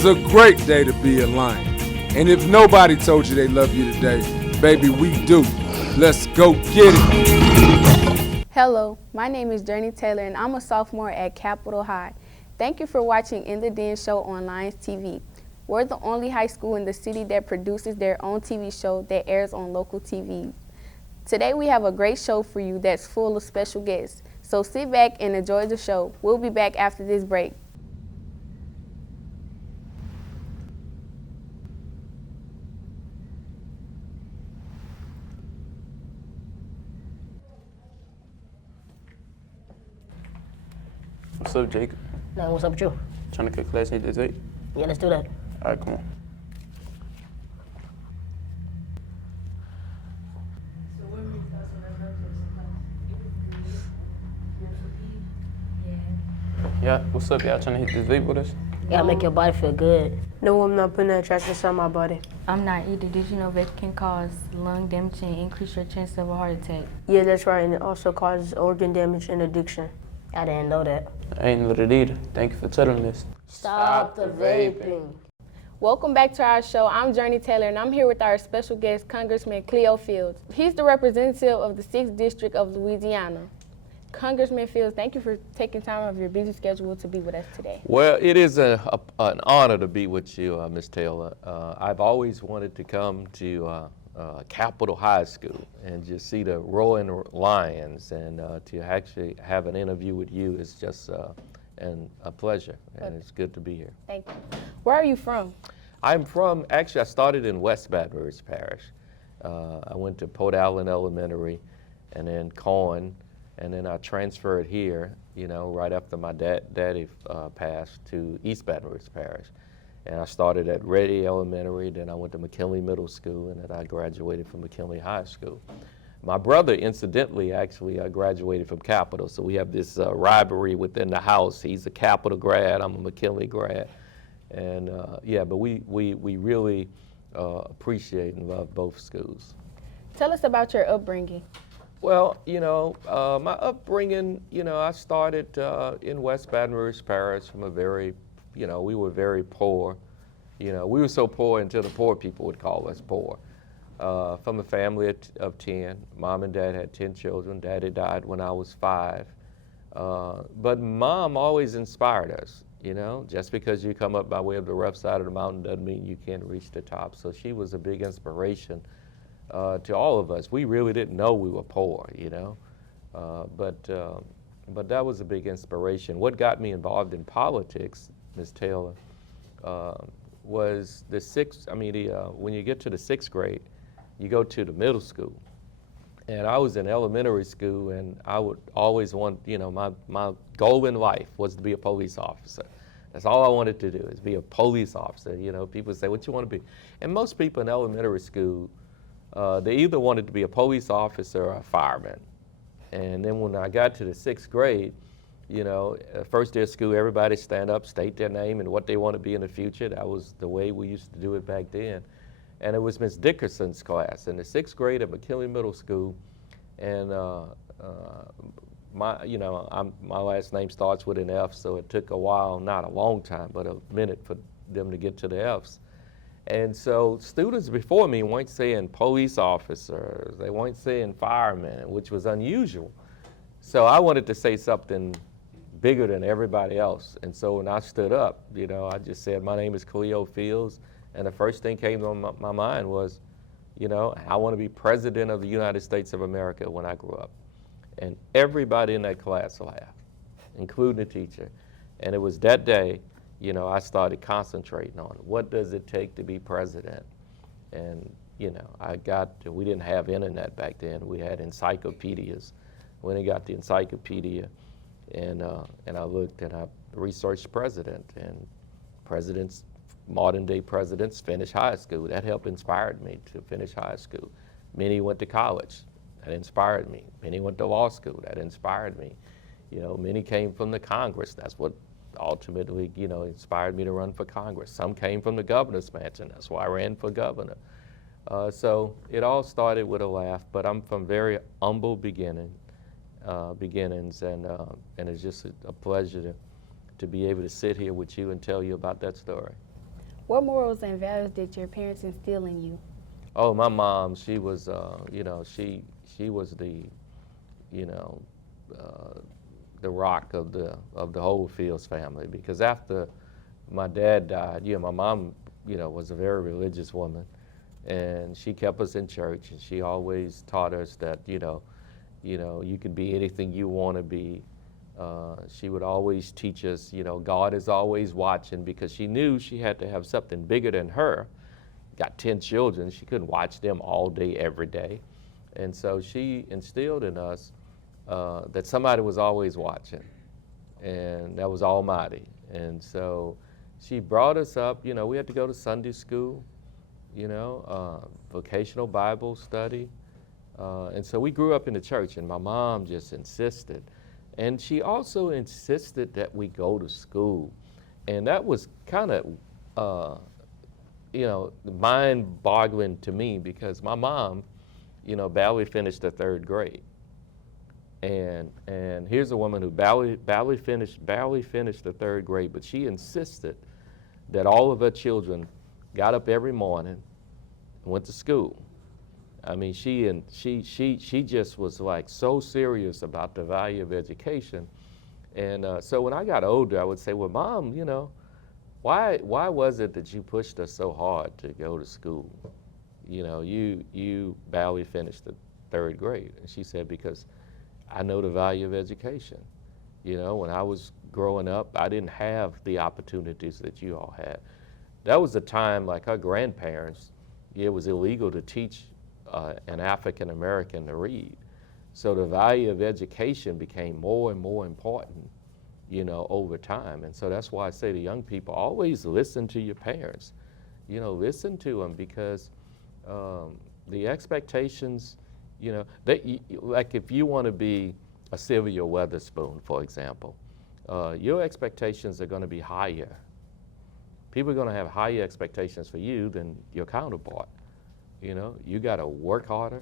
is a great day to be a Lion. And if nobody told you they love you today, baby, we do. Let's go get it. Hello, my name is Journey Taylor and I'm a sophomore at Capitol High. Thank you for watching In the Den show on Lions TV. We're the only high school in the city that produces their own TV show that airs on local TV. Today we have a great show for you that's full of special guests. So sit back and enjoy the show. We'll be back after this break. What's up, Jacob? No, what's up with you? Trying to cook class this week? Yeah, let's do that. All right, come on. Yeah, what's up, y'all? Trying to hit this vape with us? Gotta make your body feel good. No, I'm not putting that trash inside my body. I'm not either. Did you know vape can cause lung damage and increase your chance of a heart attack? Yeah, that's right, and it also causes organ damage and addiction. I didn't know that. I ain't know it either. Thank you for telling this. Stop the vaping. Welcome back to our show. I'm Journey Taylor and I'm here with our special guest, Congressman Cleo Fields. He's the representative of the 6th District of Louisiana. Congressman Fields, thank you for taking time out of your busy schedule to be with us today. Well, it is an honor to be with you, Ms. Taylor. I've always wanted to come to Capitol High School and just see the roaring lions, and to actually have an interview with you is just a pleasure, and it's good to be here. Thank you. Where are you from? I'm from, actually I started in West Baton Rouge Parish. I went to Port Allen Elementary and then Cohen, and then I transferred here, you know, right after my daddy passed, to East Baton Rouge Parish. And I started at Reddy Elementary, then I went to McKinley Middle School, and then I graduated from McKinley High School. My brother, incidentally, actually graduated from Capitol, so we have this rivalry within the house. He's a Capitol grad, I'm a McKinley grad. And yeah, but we really appreciate and love both schools. Tell us about your upbringing. Well, you know, my upbringing, you know, I started in West Baton Rouge Parish from a very, you know, we were very poor. You know, we were so poor until the poor people would call us poor. From a family of 10. Mom and dad had 10 children. Daddy died when I was 5. But mom always inspired us, you know. Just because you come up by way of the rough side of the mountain doesn't mean you can't reach the top. So she was a big inspiration to all of us. We really didn't know we were poor, you know. But that was a big inspiration. What got me involved in politics, Ms. Taylor, was when you get to the 6th grade, you go to the middle school. And I was in elementary school, and I would always want, you know, my goal in life was to be a police officer. That's all I wanted to do, is be a police officer. You know, people say, what you want to be? And most people in elementary school, they either wanted to be a police officer or a fireman. And then when I got to the 6th grade, you know, first day of school, everybody stand up, state their name and what they want to be in the future. That was the way we used to do it back then. And it was Miss Dickerson's class in the 6th grade at McKinley Middle School. And my last name starts with an F, so it took a while, not a long time, but a minute for them to get to the Fs. And so students before me weren't saying police officers, they weren't saying firemen, which was unusual. So I wanted to say something bigger than everybody else. And so when I stood up, you know, I just said, my name is Cleo Fields. And the first thing came to my mind was, you know, I want to be president of the United States of America when I grew up. And everybody in that class laughed, including the teacher. And it was that day, you know, I started concentrating on it. What does it take to be president? And, you know, we didn't have internet back then. We had encyclopedias. When I got the encyclopedia, and I looked and I researched president, and modern day presidents finish high school. That helped inspired me to finish high school. Many went to college. That inspired me. Many went to law school. That inspired me. You know, many came from the Congress. That's what ultimately, you know, inspired me to run for Congress. Some came from the governor's mansion. That's why I ran for governor. So it all started with a laugh, but I'm from very humble beginnings, and it's just a pleasure to be able to sit here with you and tell you about that story. What morals and values did your parents instill in you? Oh, my mom, she was, you know, she was the, you know, the rock of the whole Fields family, because after my dad died, you know, my mom, you know, was a very religious woman, and she kept us in church, and she always taught us that, you know, you could be anything you want to be. She would always teach us, you know, God is always watching, because she knew she had to have something bigger than her. Got 10 children, she couldn't watch them all day, every day. And so she instilled in us that somebody was always watching, and that was Almighty. And so she brought us up, you know, we had to go to Sunday school, you know, vocational Bible study. And so we grew up in the church, and my mom just insisted. And she also insisted that we go to school. And that was kind of, you know, mind-boggling to me, because my mom, you know, barely finished the 3rd grade. And here's a woman who barely finished the 3rd grade, but she insisted that all of her children got up every morning and went to school. I mean, she just was like so serious about the value of education. And so when I got older, I would say, well, Mom, you know, why was it that you pushed us so hard to go to school? You know, you barely finished the 3rd grade. And she said, because I know the value of education. You know, when I was growing up, I didn't have the opportunities that you all had. That was a time, like her grandparents, it was illegal to teach an African American to read. So the value of education became more and more important, you know, over time. And so that's why I say to young people, always listen to your parents. You know, listen to them, because the expectations, you know, like if you want to be a Sylvia Weatherspoon, for example, your expectations are going to be higher. People are going to have higher expectations for you than your counterpart. You know, you got to work harder.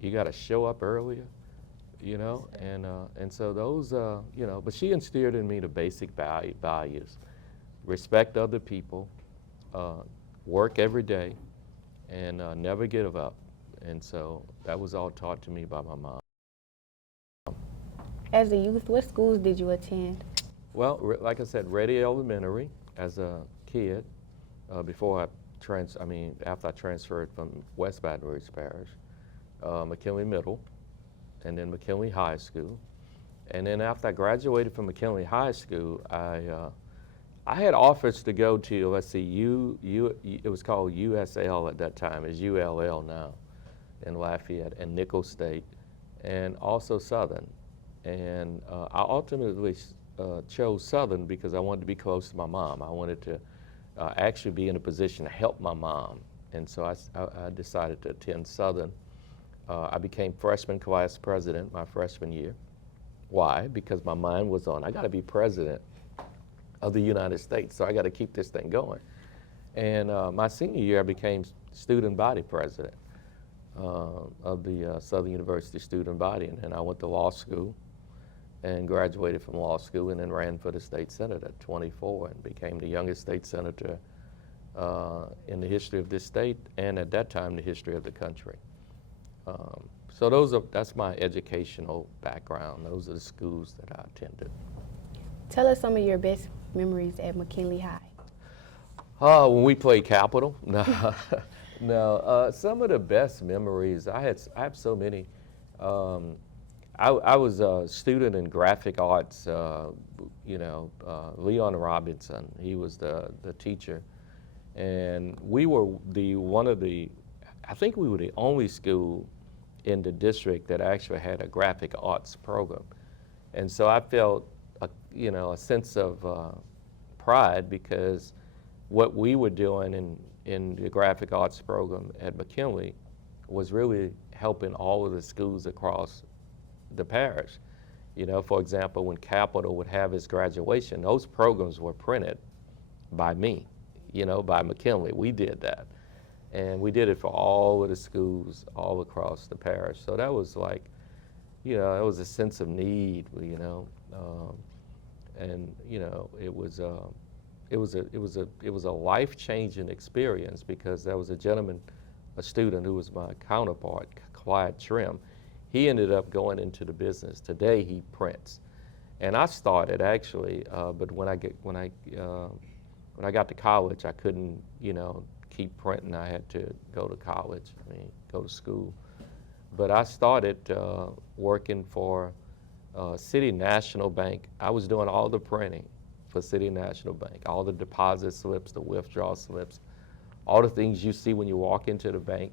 You got to show up earlier. You know, and so those, you know, but she instilled in me the basic values: respect other people, work every day, and never give up. And so that was all taught to me by my mom. As a youth, what schools did you attend? Well, like I said, Ready Elementary as a kid, before after I transferred from West Baton Rouge Parish, McKinley Middle, and then McKinley High School. And then after I graduated from McKinley High School, I had offers to go to, let's see, it was called USL at that time, it's ULL now, in Lafayette, and Nicholls State, and also Southern. And I ultimately chose Southern because I wanted to be close to my mom. I wanted to actually be in a position to help my mom. And so I decided to attend Southern. I became freshman class president my freshman year. Why? Because my mind was on, I got to be president of the United States, so I got to keep this thing going. And my senior year, I became student body president of the Southern University student body. And then I went to law school and graduated from law school, and then ran for the state senate at 24 and became the youngest state senator in the history of this state, and at that time, the history of the country. So that's my educational background. Those are the schools that I attended. Tell us some of your best memories at McKinley High. When we played Capital? No, no. Some of the best memories, I have so many. I was a student in graphic arts, you know, Leon Robinson, he was the teacher. And we were I think we were the only school in the district that actually had a graphic arts program. And so I felt, you know, a sense of pride, because what we were doing in the graphic arts program at McKinley was really helping all of the schools across the parish. You know, for example, when Capital would have its graduation, those programs were printed by me, you know, by McKinley. We did that. And we did it for all of the schools all across the parish. So that was like, you know, it was a sense of need, you know. And, you know, it it was a life-changing experience because there was a gentleman, a student who was my counterpart, Clyde Trim. He ended up going into the business. Today he prints, and I started actually, but when I got to college, I couldn't, keep printing. I had to go to college. Go to school. But I started working for City National Bank. I was doing all the printing for City National Bank, all the deposit slips, the withdrawal slips, all the things you see when you walk into the bank.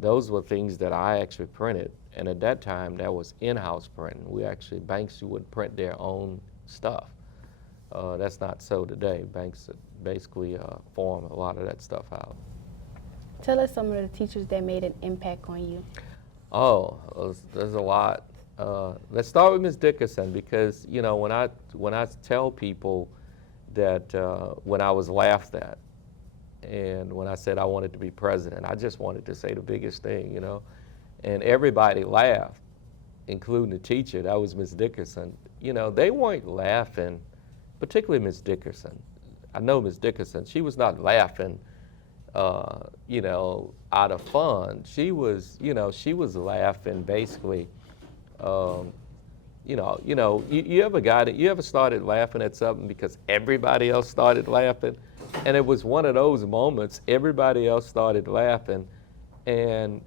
Those were things that I actually printed. And at that time, that was in-house printing. Banks would print their own stuff. That's not so today. Banks basically form a lot of that stuff out. Tell us some of the teachers that made an impact on you. Oh, there's a lot. Let's start with Ms. Dickerson because when I tell people that when I was laughed at and when I said I wanted to be president, I just wanted to say the biggest thing, and everybody laughed, including the teacher. That was Ms. Dickerson. They weren't laughing, particularly Ms. Dickerson. I know Ms. Dickerson. She was not laughing, out of fun. She was laughing basically. You ever started laughing at something because everybody else started laughing, and it was one of those moments. Everybody else started laughing, and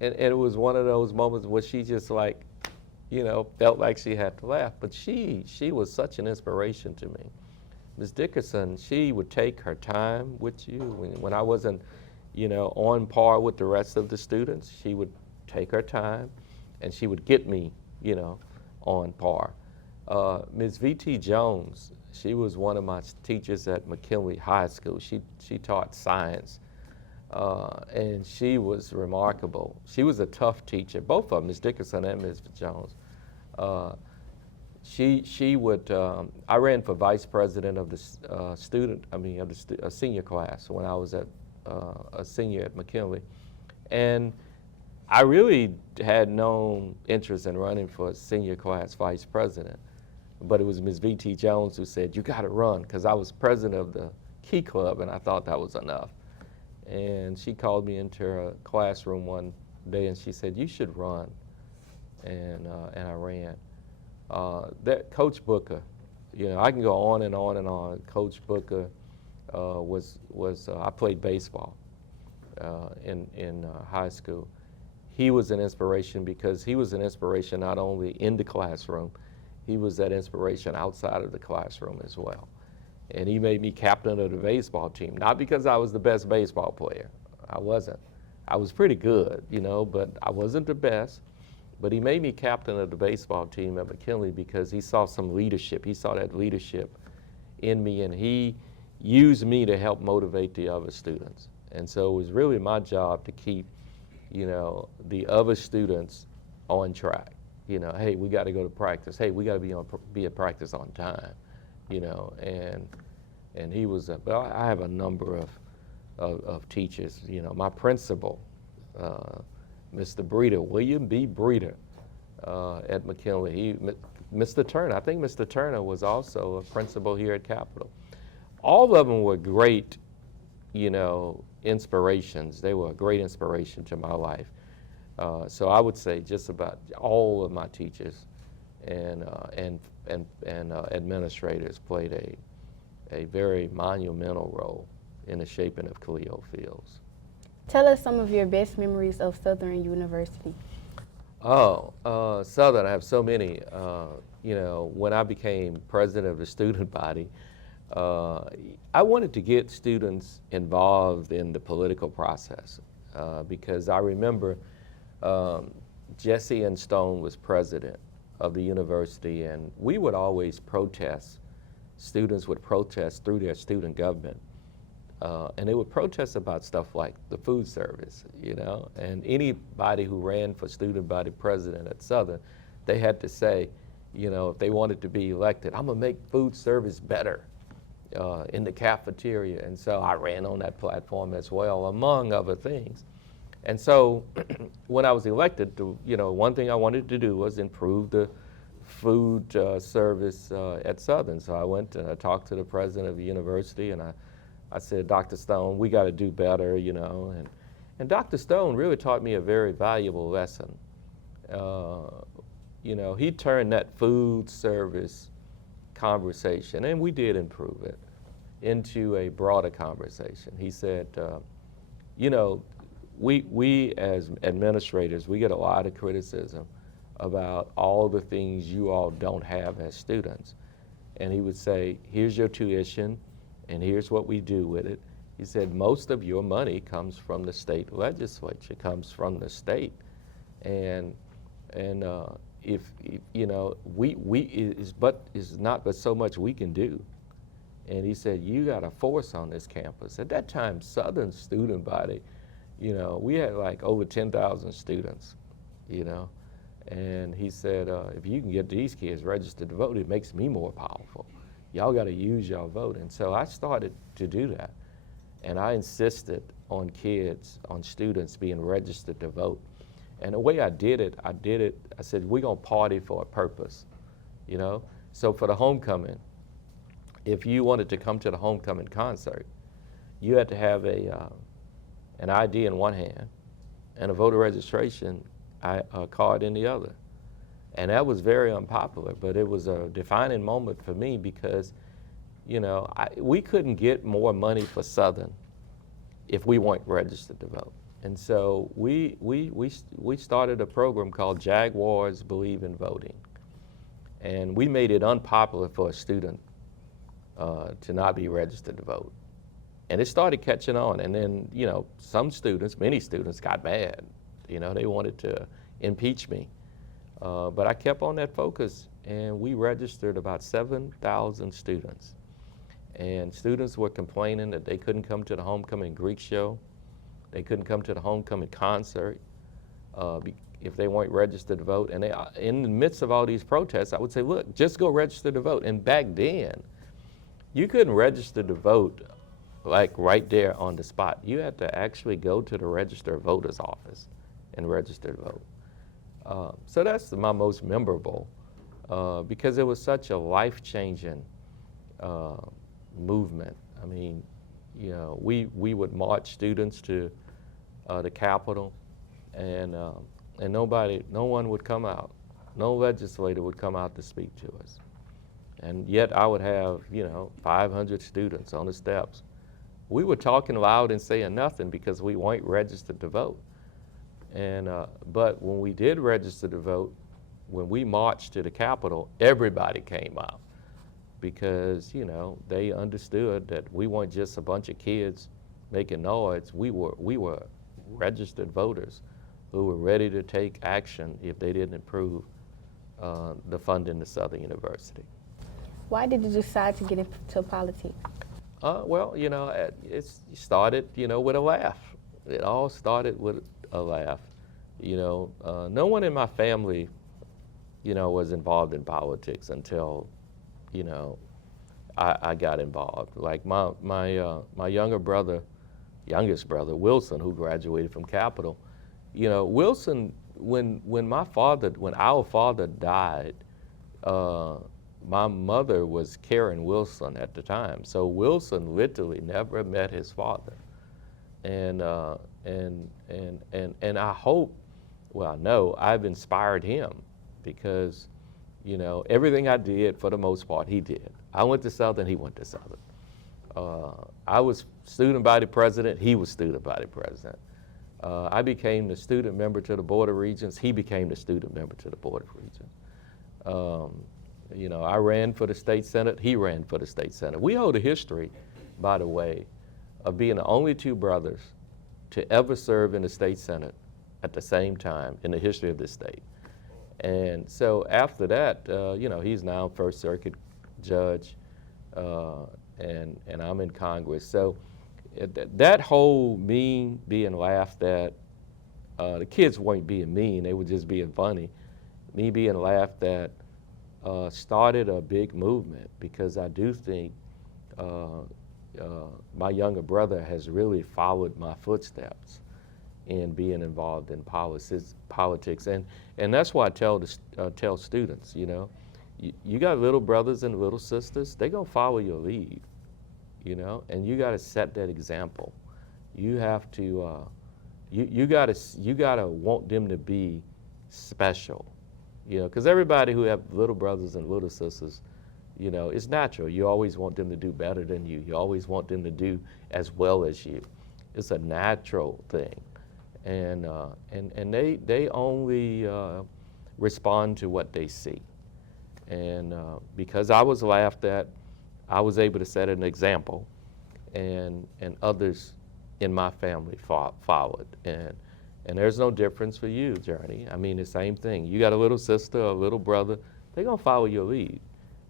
it was one of those moments where she just felt like she had to laugh. But she was such an inspiration to me. Ms. Dickerson, she would take her time with you. When I wasn't, on par with the rest of the students, she would take her time, and she would get me, on par. Ms. V.T. Jones, she was one of my teachers at McKinley High School. She taught science, and she was remarkable. She was a tough teacher, both of them, Ms. Dickerson and Ms. Jones. She would, I ran for vice president of the senior class when I was a senior at McKinley. And I really had no interest in running for senior class vice president, but it was Ms. V.T. Jones who said, you gotta run, because I was president of the Key Club and I thought that was enough. And she called me into her classroom one day and she said, you should run, and I ran. That Coach Booker, I can go on and on and on. Coach Booker I played baseball in high school. He was an inspiration because he was an inspiration not only in the classroom, he was that inspiration outside of the classroom as well. And he made me captain of the baseball team, not because I was the best baseball player. I wasn't. I was pretty good, but I wasn't the best. But he made me captain of the baseball team at McKinley because he saw some leadership. He saw that leadership in me, and he used me to help motivate the other students. And so it was really my job to keep, the other students on track. Hey, we got to go to practice. Hey, we got to be at practice on time. And he was. I have a number of teachers. My principal. Mr. Breeder, William B. Breeder, at McKinley. Mr. Turner, I think Mr. Turner was also a principal here at Capitol. All of them were great, inspirations. They were a great inspiration to my life. So I would say just about all of my teachers and administrators played a very monumental role in the shaping of Cleo Fields. Tell us some of your best memories of Southern University. Southern, I have so many. When I became president of the student body, I wanted to get students involved in the political process because I remember Jesse and Stone was president of the university, and we would always protest. Students would protest through their student government. And they would protest about stuff like the food service, and anybody who ran for student body president at Southern, they had to say, if they wanted to be elected, I'm gonna make food service better in the cafeteria. And so I ran on that platform as well, among other things. And so when I was elected, one thing I wanted to do was improve the food service at Southern. So I went and I talked to the president of the university, and I said, Dr. Stone, we got to do better, you know. And Dr. Stone really taught me a very valuable lesson. You know, he turned that food service conversation, and we did improve it, into a broader conversation. He said, you know, we as administrators, we get a lot of criticism about all the things you all don't have as students. And he would say, here's your tuition, and here's what we do with it. He said, most of your money comes from the state legislature, comes from the state. And if you know, it's not but so much we can do. And he said, you got a force on this campus. At that time, Southern student body, you know, we had like over 10,000 students, you know. And he said, if you can get these kids registered to vote, it makes me more powerful. Y'all got to use y'all vote. And so I started to do that. And I insisted on kids, on students being registered to vote. And the way I did it, I said, we're going to party for a purpose, you know? So for the homecoming, if you wanted to come to the homecoming concert, you had to have an ID in one hand and a voter registration card in the other. And that was very unpopular, but it was a defining moment for me because, you know, we couldn't get more money for Southern if we weren't registered to vote. And so we started a program called Jaguars Believe in Voting. And we made it unpopular for a student to not be registered to vote. And it started catching on. And then, you know, some students, many students got mad. You know, they wanted to impeach me. But I kept on that focus, and we registered about 7,000 students. And students were complaining that they couldn't come to the homecoming Greek show. They couldn't come to the homecoming concert if they weren't registered to vote. And in the midst of all these protests, I would say, look, just go register to vote. And back then, you couldn't register to vote like right there on the spot. You had to actually go to the registered voters office and register to vote. So that's my most memorable because it was such a life-changing movement. I mean, you know, we would march students to the Capitol, and no one would come out. No legislator would come out to speak to us. And yet I would have, you know, 500 students on the steps. We were talking loud and saying nothing because we weren't registered to vote. And but when we did register to vote, when we marched to the Capitol, everybody came out because, you know, they understood that we weren't just a bunch of kids making noise. We were registered voters who were ready to take action if they didn't approve the funding to Southern University. Why did you decide to get into politics? Well, you know, it started, you know, with a laugh. It all started with a laugh. You know, no one in my family, you know, was involved in politics until, you know, I got involved. Like my youngest brother, Wilson, who graduated from Capitol, you know, Wilson, when our father died, my mother was Karen Wilson at the time. So Wilson literally never met his father. And I hope, well, I know I've inspired him because, you know, everything I did, for the most part, he did. I went to Southern, he went to Southern. I was student body president, he was student body president. I became the student member to the Board of Regents, he became the student member to the Board of Regents. You know, I ran for the state senate, he ran for the state senate. We hold a history, by the way, of being the only two brothers to ever serve in the state senate at the same time in the history of this state. And so after that, you know, he's now First Circuit judge, and I'm in Congress. So that whole being laughed at, the kids weren't being mean, they were just being funny. Me being laughed at started a big movement because I do think my younger brother has really followed my footsteps. in being involved in politics. And that's why I tell students, you know, you got little brothers and little sisters, they gonna follow your lead, you know, and you gotta set that example. You have to, you gotta want them to be special, you know, because everybody who have little brothers and little sisters, you know, it's natural. You always want them to do better than you. You always want them to do as well as you. It's a natural thing. And they only respond to what they see. And because I was laughed at, I was able to set an example, and others in my family followed. And there's no difference for you, Journey. I mean, the same thing. You got a little sister or a little brother, they're gonna follow your lead.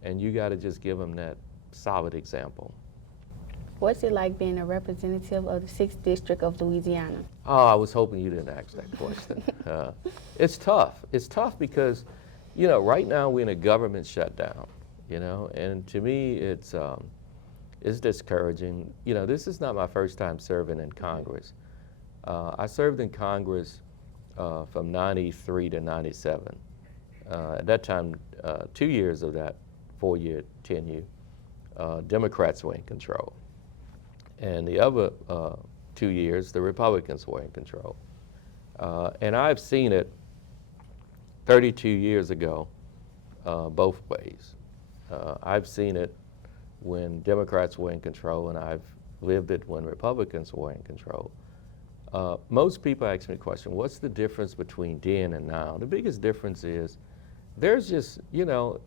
And you gotta just give them that solid example. What's it like being a representative of the 6th District of Louisiana? Oh, I was hoping you didn't ask that question. It's tough. It's tough because, you know, right now we're in a government shutdown, you know, and to me it's discouraging. You know, this is not my first time serving in Congress. I served in Congress from 93 to 97. At that time, 2 years of that 4-year tenure, Democrats were in control. And the other 2 years, the Republicans were in control. And I've seen it 32 years ago both ways. I've seen it when Democrats were in control, and I've lived it when Republicans were in control. Most people ask me the question, what's the difference between then and now? The biggest difference is there's just, you know,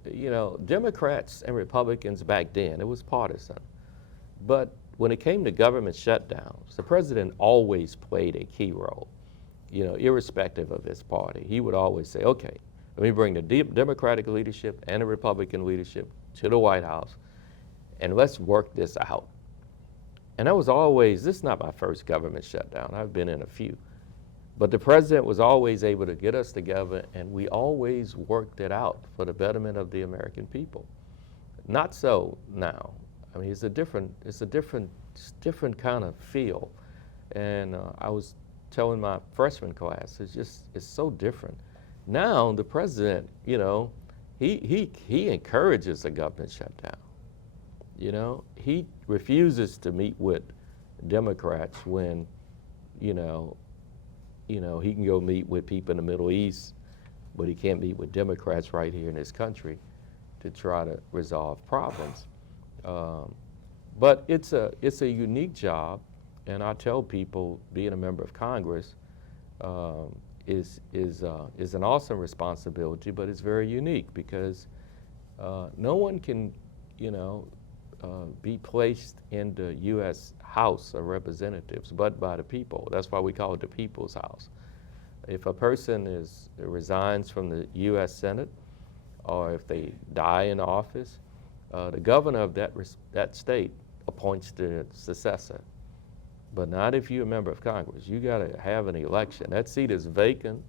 Democrats and Republicans back then, it was partisan. But when it came to government shutdowns, the president always played a key role, you know, irrespective of his party. He would always say, okay, let me bring the Democratic leadership and the Republican leadership to the White House, and let's work this out. And that was always, this is not my first government shutdown, I've been in a few. But the president was always able to get us together, and we always worked it out for the betterment of the American people. Not so now. I mean, it's a different kind of feel. And I was telling my freshman class, it's so different. Now the president, you know, he encourages a government shutdown. You know, he refuses to meet with Democrats when, you know, he can go meet with people in the Middle East, but he can't meet with Democrats right here in this country to try to resolve problems. But it's a unique job, and I tell people being a member of Congress is an awesome responsibility, but it's very unique because no one can, you know, be placed in the U.S. House of Representatives, but by the people. That's why we call it the People's House. If a person resigns from the U.S. Senate, or if they die in office, the governor of that state appoints the successor. But not if you're a member of Congress. You got to have an election. That seat is vacant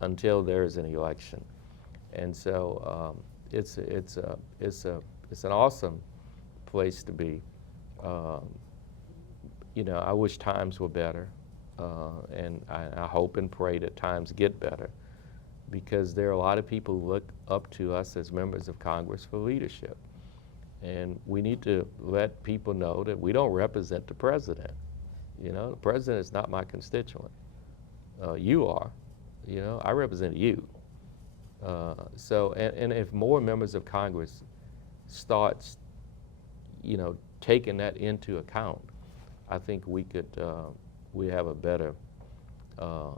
until there is an election. And so it's an awesome place to be. You know, I wish times were better, and I hope and pray that times get better, because there are a lot of people who look up to us as members of Congress for leadership. And we need to let people know that we don't represent the president. You know, the president is not my constituent. You are. You know, I represent you. So, and if more members of Congress starts, you know, taking that into account, I think we could, we have a better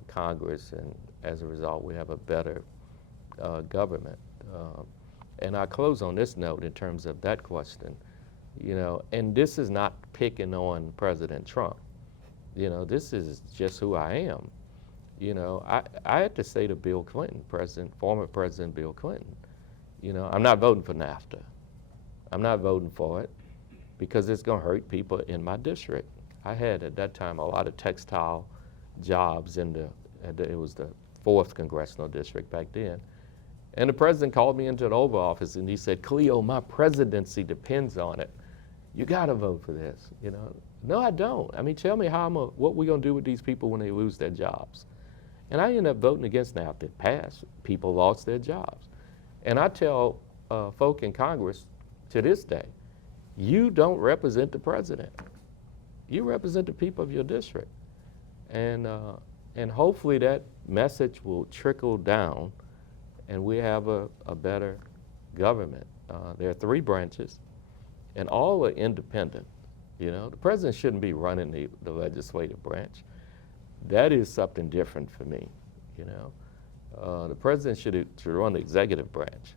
Congress, and as a result, we have a better government. And I close on this note in terms of that question, you know, and this is not picking on President Trump. You know, this is just who I am. You know, I had to say to Bill Clinton, former President Bill Clinton, you know, I'm not voting for NAFTA. I'm not voting for it because it's going to hurt people in my district. I had at that time a lot of textile jobs in it was the 4th Congressional District back then. And the president called me into the Oval Office and he said, Cleo, my presidency depends on it. You got to vote for this, you know. No, I don't. I mean, tell me what we're going to do with these people when they lose their jobs. And I ended up voting against now. If it passed, people lost their jobs. And I tell folk in Congress to this day, you don't represent the president. You represent the people of your district. And hopefully that message will trickle down and we have a better government. There are 3 branches and all are independent. You know, the president shouldn't be running the legislative branch. That is something different for me, you know. The president should run the executive branch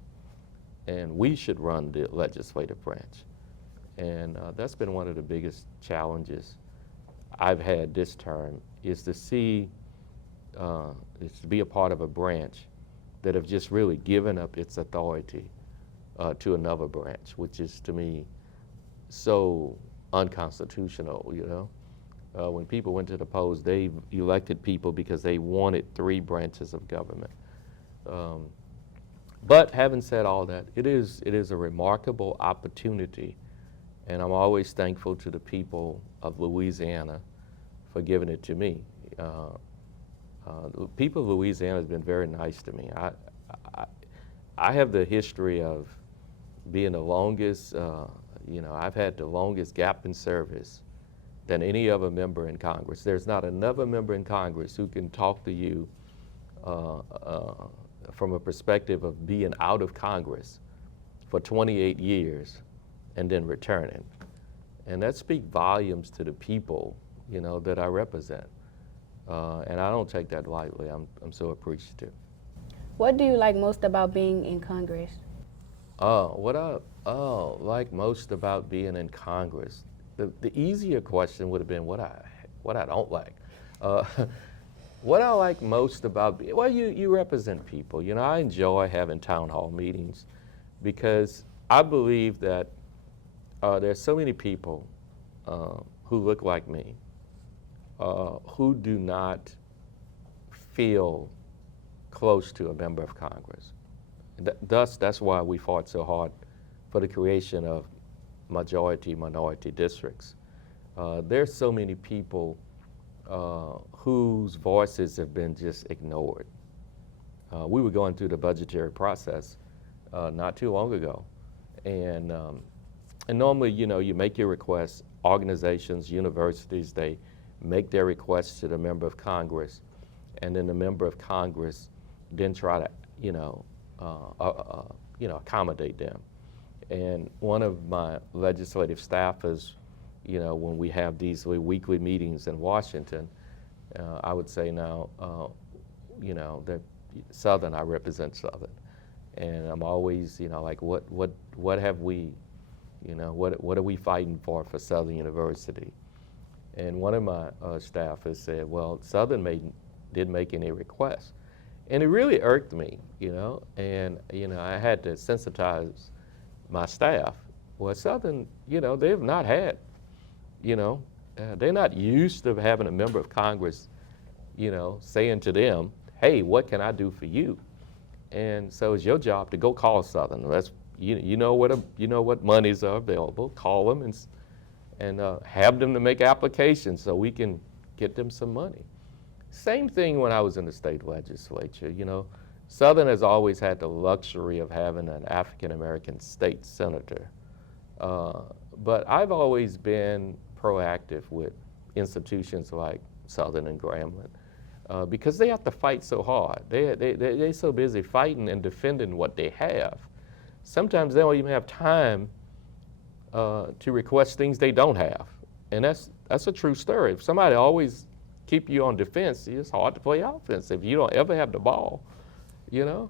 and we should run the legislative branch. And that's been one of the biggest challenges I've had this term, is to see, is to be a part of a branch that have just really given up its authority to another branch, which is to me so unconstitutional, you know. When people went to the polls, they elected people because they wanted 3 branches of government. But having said all that, it is a remarkable opportunity, and I'm always thankful to the people of Louisiana for giving it to me. The people of Louisiana have been very nice to me. I have the history of being the longest, you know, I've had the longest gap in service than any other member in Congress. There's not another member in Congress who can talk to you from a perspective of being out of Congress for 28 years and then returning. And that speaks volumes to the people, you know, that I represent. And I don't take that lightly. I'm so appreciative. What do you like most about being in Congress? What I like most about being in Congress, the easier question would have been what I don't like. What I like most about, well, you represent people. You know, I enjoy having town hall meetings because I believe that there's so many people who look like me, who do not feel close to a member of Congress. Thus, that's why we fought so hard for the creation of majority-minority districts. There's so many people whose voices have been just ignored. We were going through the budgetary process not too long ago, and normally, you know, you make your requests. Organizations, universities, they make their requests to the member of Congress, and then the member of Congress then try to, you know, accommodate them. And one of my legislative staffers, you know, when we have these weekly meetings in Washington, I would say now, you know, that Southern, I represent Southern, and I'm always, you know, like what have we, you know, what are we fighting for Southern University? And one of my staffers said, well, Southern didn't make any requests. And it really irked me, you know, and, you know, I had to sensitize my staff. Well, Southern, you know, they have not had, you know, they're not used to having a member of Congress, you know, saying to them, hey, what can I do for you? And so it's your job to go call Southern. That's, you know what monies are available, call them and have them to make applications so we can get them some money. Same thing when I was in the state legislature. You know, Southern has always had the luxury of having an African-American state senator. But I've always been proactive with institutions like Southern and Grambling because they have to fight so hard. They're so busy fighting and defending what they have. Sometimes they don't even have time to request things they don't have. And that's a true story. If somebody always keep you on defense, it's hard to play offense if you don't ever have the ball, you know?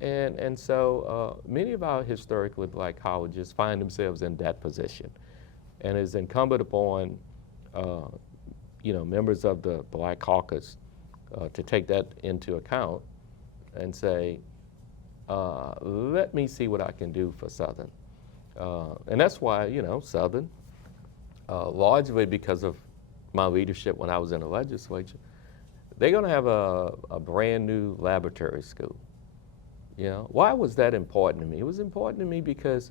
And so many of our historically black colleges find themselves in that position. And it's incumbent upon, you know, members of the Black Caucus to take that into account and say, let me see what I can do for Southern. And that's why, you know, Southern, largely because of my leadership when I was in the legislature, they're going to have a brand new laboratory school. You know, why was that important to me? It was important to me because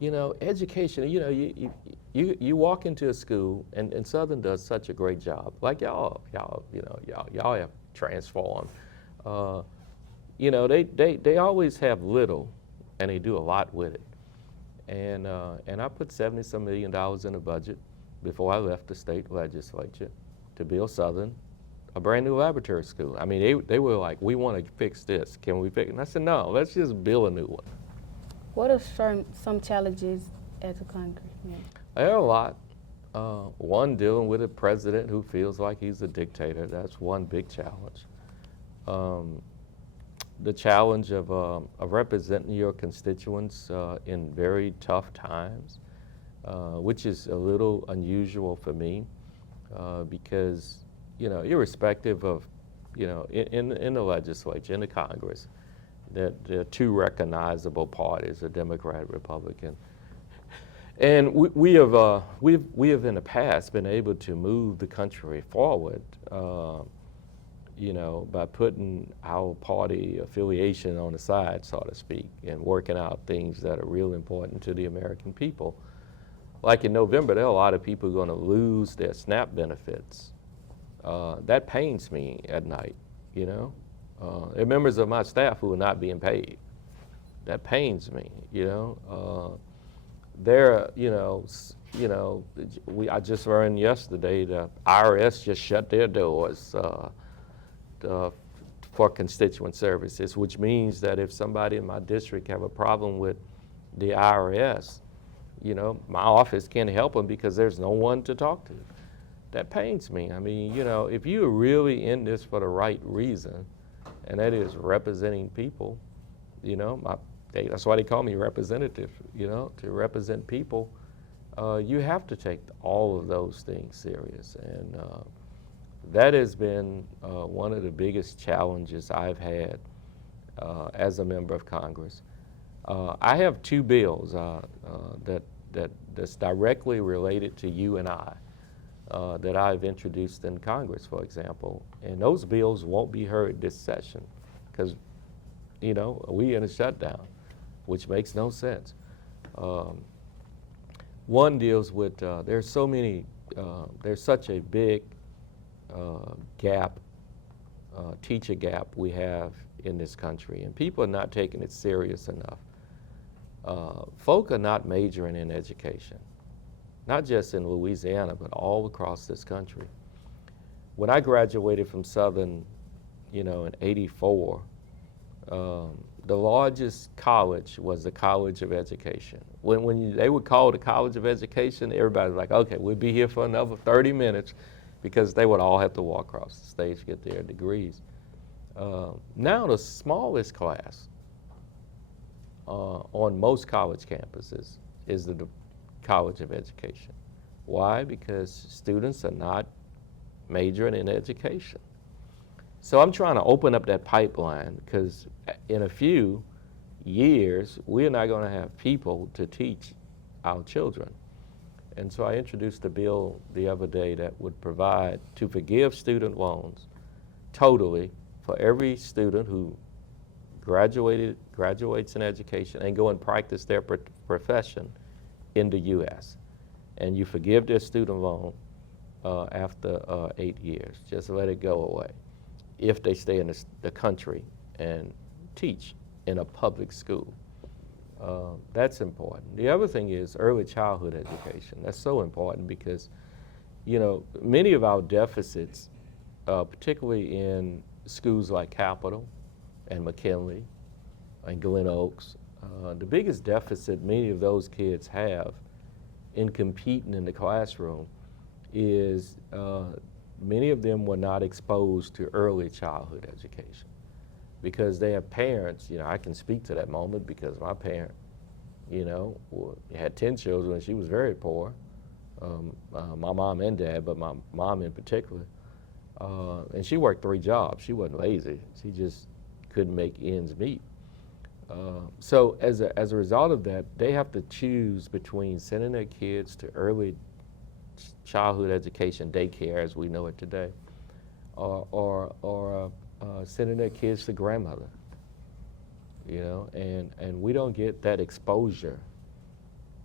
you know, education, you know, you walk into a school, and Southern does such a great job. Like y'all have transformed. You know, they always have little, and they do a lot with it. And I put $70-some million in the budget before I left the state legislature to build Southern a brand new laboratory school. I mean, they were like, we want to fix this. Can we fix it? And I said, no, let's just build a new one. What are some challenges as a congressman? There are a lot. One, dealing with a president who feels like he's a dictator. That's one big challenge. The challenge of representing your constituents in very tough times, which is a little unusual for me because, you know, irrespective of, you know, in the legislature, in the Congress, that there are two recognizable parties, a Democrat, Republican. And we have in the past been able to move the country forward, you know, by putting our party affiliation on the side, so to speak, and working out things that are real important to the American people. Like in November, there are a lot of people going to lose their SNAP benefits. That pains me at night, you know. There are members of my staff who are not being paid. That pains me, you know. I just learned yesterday the IRS just shut their doors for constituent services, which means that if somebody in my district have a problem with the IRS, you know, my office can't help them because there's no one to talk to. That pains me. I mean, you know, if you're really in this for the right reason, and that is representing people, you know, that's why they call me representative, you know, to represent people, you have to take all of those things serious. And that has been one of the biggest challenges I've had as a member of Congress. I have two bills that's directly related to you and I that I've introduced in Congress, for example. And those bills won't be heard this session because, you know, we in a shutdown, which makes no sense. One deals with, there's such a big gap, teacher gap we have in this country, and people are not taking it serious enough. Folk are not majoring in education, not just in Louisiana, but all across this country. When I graduated from Southern, you know, in '84, the largest college was the College of Education. When they would call the College of Education, everybody was like, okay, we'll be here for another 30 minutes because they would all have to walk across the stage to get their degrees. Now the smallest class on most college campuses is the College of Education. Why? Because students are not majoring in education. So I'm trying to open up that pipeline because in a few years, we're not going to have people to teach our children. And so I introduced a bill the other day that would provide to forgive student loans totally for every student who graduates in education and go and practice their profession in the U.S. And you forgive their student loan after 8 years. Just let it go away if they stay in the country and teach in a public school. That's important. The other thing is early childhood education. That's so important because, you know, many of our deficits, particularly in schools like Capital and McKinley and Glen Oaks, the biggest deficit many of those kids have in competing in the classroom is many of them were not exposed to early childhood education because they have parents, you know, I can speak to that moment because my parent, you know, had 10 children and she was very poor, my mom and dad, but my mom in particular, and she worked 3 jobs. She wasn't lazy, she just couldn't make ends meet. So as a result of that, they have to choose between sending their kids to early childhood education, daycare as we know it today, or sending their kids to grandmother, you know, and we don't get that exposure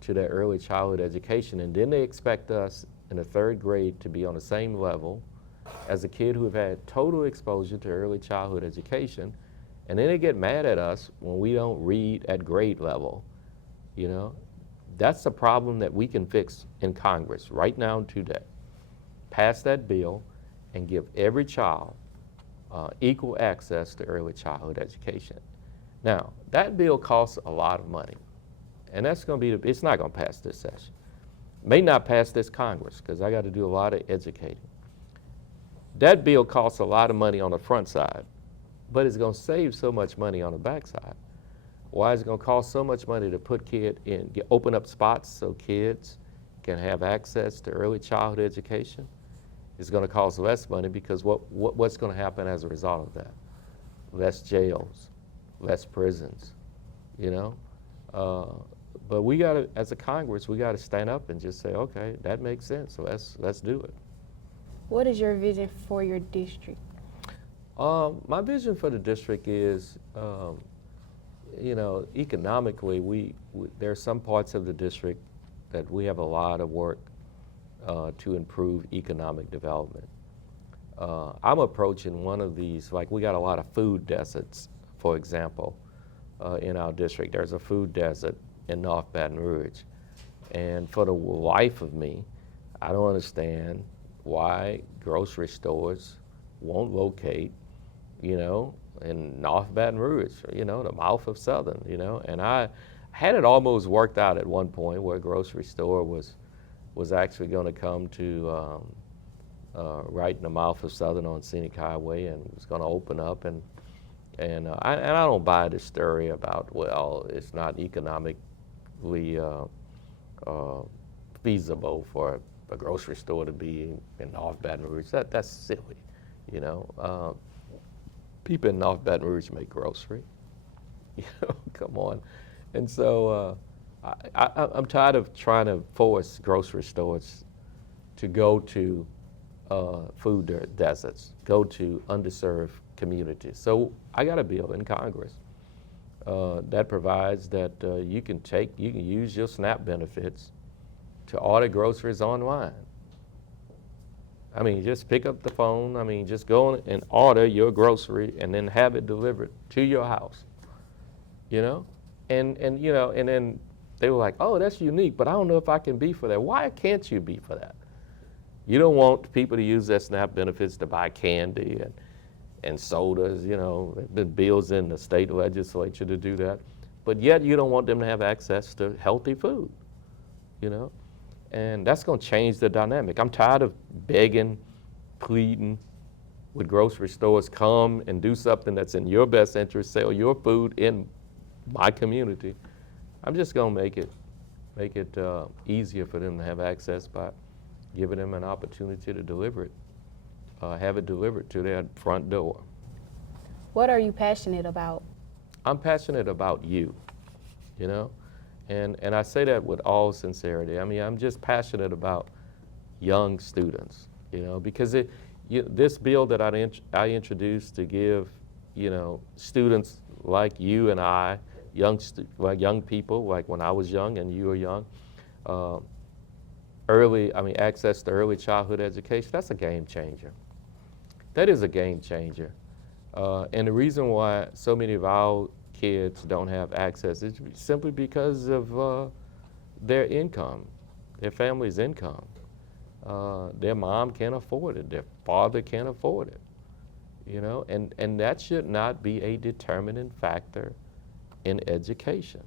to their early childhood education, and then they expect us in the 3rd grade to be on the same level as a kid who have had total exposure to early childhood education, and then they get mad at us when we don't read at grade level. You know, that's a problem that we can fix in Congress right now today. Pass that bill and give every child equal access to early childhood education. Now, that bill costs a lot of money, and that's going to be, it's not going to pass this session. May not pass this Congress, because I got to do a lot of educating. That bill costs a lot of money on the front side, but it's going to save so much money on the back side. Why is it going to cost so much money to put open up spots so kids can have access to early childhood education? It's going to cost less money because what's going to happen as a result of that? Less jails, less prisons, you know? But we got to, as a Congress, we got to stand up and just say, okay, that makes sense, so let's do it. What is your vision for your district? My vision for the district is, you know, economically, there are some parts of the district that we have a lot of work to improve economic development. I'm approaching one of these, like we got a lot of food deserts, for example, in our district. There's a food desert in North Baton Rouge. And for the life of me, I don't understand why grocery stores won't locate, you know, in North Baton Rouge, you know, the mouth of Southern, you know. And I had it almost worked out at one point where a grocery store was actually going to come to right in the mouth of Southern on Scenic Highway, and was going to open up. And I don't buy the story about, well, it's not economically feasible for a grocery store to be in North Baton Rouge. That's silly, you know. People in North Baton Rouge make grocery, you know, come on. And so I'm tired of trying to force grocery stores to go to food deserts, go to underserved communities. So I got a bill in Congress that provides that you can use your SNAP benefits to order groceries online. I mean, just pick up the phone. I mean, just go and order your grocery and then have it delivered to your house, you know? And you know, and then they were like, oh, that's unique, but I don't know if I can be for that. Why can't you be for that? You don't want people to use their SNAP benefits to buy candy and sodas, you know. There's been bills in the state legislature to do that. But yet you don't want them to have access to healthy food, you know. And that's going to change the dynamic. I'm tired of begging, pleading with grocery stores, come and do something that's in your best interest, sell your food in my community. I'm just going to make it easier for them to have access by giving them an opportunity to deliver it, have it delivered to their front door. What are you passionate about? I'm passionate about you, you know? And I say that with all sincerity. I mean, I'm just passionate about young students, you know, because this bill that I introduced to give, you know, students like you and I, young people, like when I was young and you were young, access to early childhood education, that's a game changer. That is a game changer. And the reason why so many of our kids don't have access is simply because of their income, their family's income. Their mom can't afford it, their father can't afford it, you know, and that should not be a determining factor in education.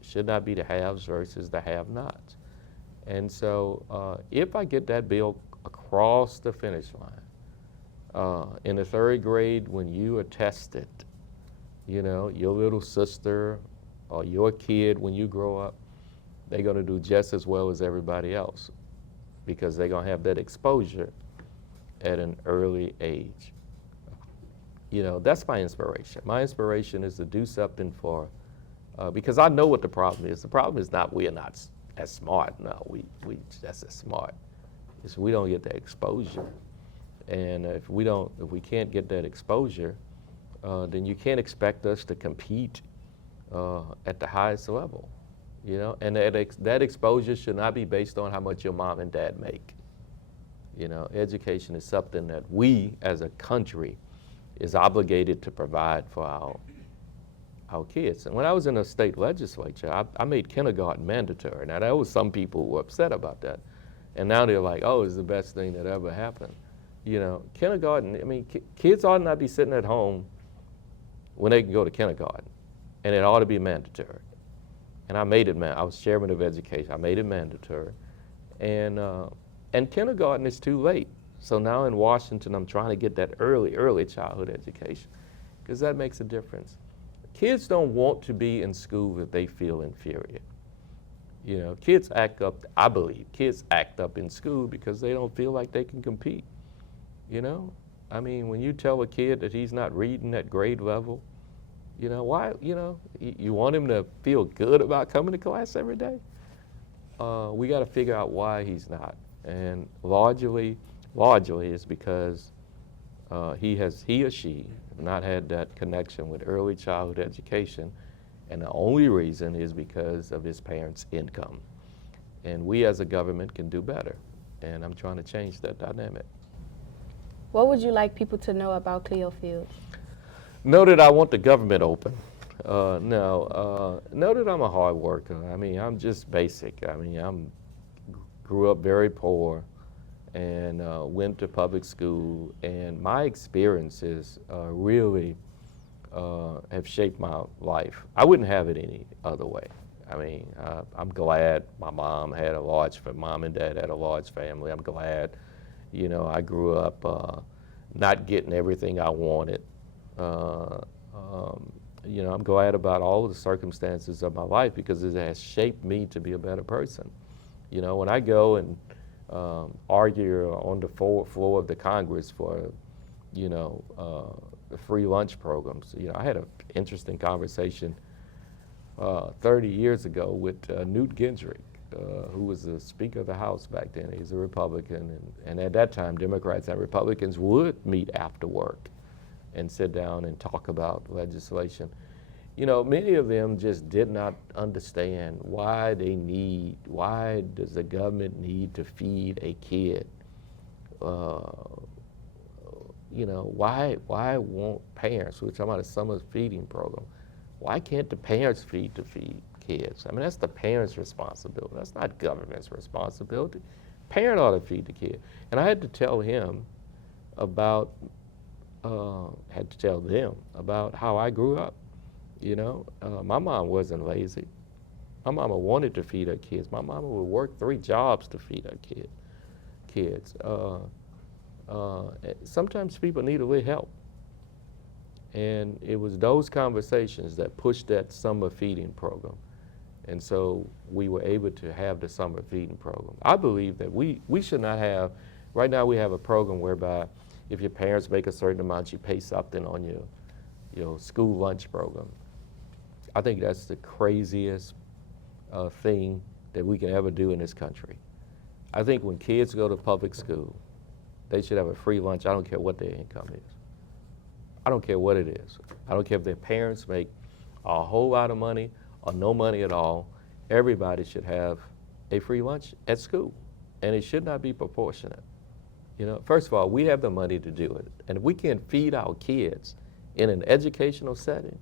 It should not be the haves versus the have-nots. And so if I get that bill across the finish line, in the 3rd grade when you are tested, you know, your little sister or your kid when you grow up, they're going to do just as well as everybody else because they're going to have that exposure at an early age. You know, that's my inspiration. My inspiration is to do something for, because I know what the problem is. The problem is not we're not as smart. No, we just as smart. It's we don't get that exposure. And if we can't get that exposure, then you can't expect us to compete at the highest level. You know, and that exposure should not be based on how much your mom and dad make. You know, education is something that we as a country is obligated to provide for our kids. And when I was in the state legislature, I made kindergarten mandatory. Now, there was some people who were upset about that. And now they're like, oh, it's the best thing that ever happened. You know, kindergarten, I mean, kids ought not be sitting at home when they can go to kindergarten. And it ought to be mandatory. And I made it, I was chairman of education. I made it mandatory. And kindergarten is too late. So now in Washington, I'm trying to get that early childhood education, because that makes a difference. Kids don't want to be in school if they feel inferior. You know, kids act up, I believe, kids act up in school because they don't feel like they can compete. You know? I mean, when you tell a kid that he's not reading at grade level, you know, why, you know, you want him to feel good about coming to class every day? We got to figure out why he's not. And largely it's because he or she have not had that connection with early childhood education, and the only reason is because of his parents' income. And we as a government can do better, and I'm trying to change that dynamic. What would you like people to know about Cleo Fields? Know that I want the government open. Know that I'm a hard worker. I mean, I'm just basic. I mean, grew up very poor and went to public school, and my experiences really have shaped my life. I wouldn't have it any other way. I mean, I'm glad my mom and dad had a large family. I'm glad, you know, I grew up not getting everything I wanted. You know, I'm glad about all of the circumstances of my life because it has shaped me to be a better person. You know, when I go and argue on the floor of the Congress for, you know, the free lunch programs, you know, I had an interesting conversation 30 years ago with Newt Gingrich, who was the Speaker of the House back then. He's a Republican, and at that time, Democrats and Republicans would meet after work and sit down and talk about legislation. You know, many of them just did not understand why does the government need to feed a kid? You know, why won't parents, we're talking about a summer feeding program, why can't the parents feed kids? I mean, that's the parents' responsibility. That's not government's responsibility. Parent ought to feed the kid. And I had to tell him about, had to tell them about how I grew up. You know, my mom wasn't lazy. My mama wanted to feed her kids. My mama would work 3 jobs to feed her kids. Sometimes people need a little help. And it was those conversations that pushed that summer feeding program. And so we were able to have the summer feeding program. I believe that we should not have, right now we have a program whereby if your parents make a certain amount, you pay something on your school lunch program. I think that's the craziest thing that we can ever do in this country. I think when kids go to public school, they should have a free lunch. I don't care what their income is. I don't care what it is. I don't care if their parents make a whole lot of money or no money at all. Everybody should have a free lunch at school, and it should not be proportionate. You know, first of all, we have the money to do it, and if we can't feed our kids in an educational setting,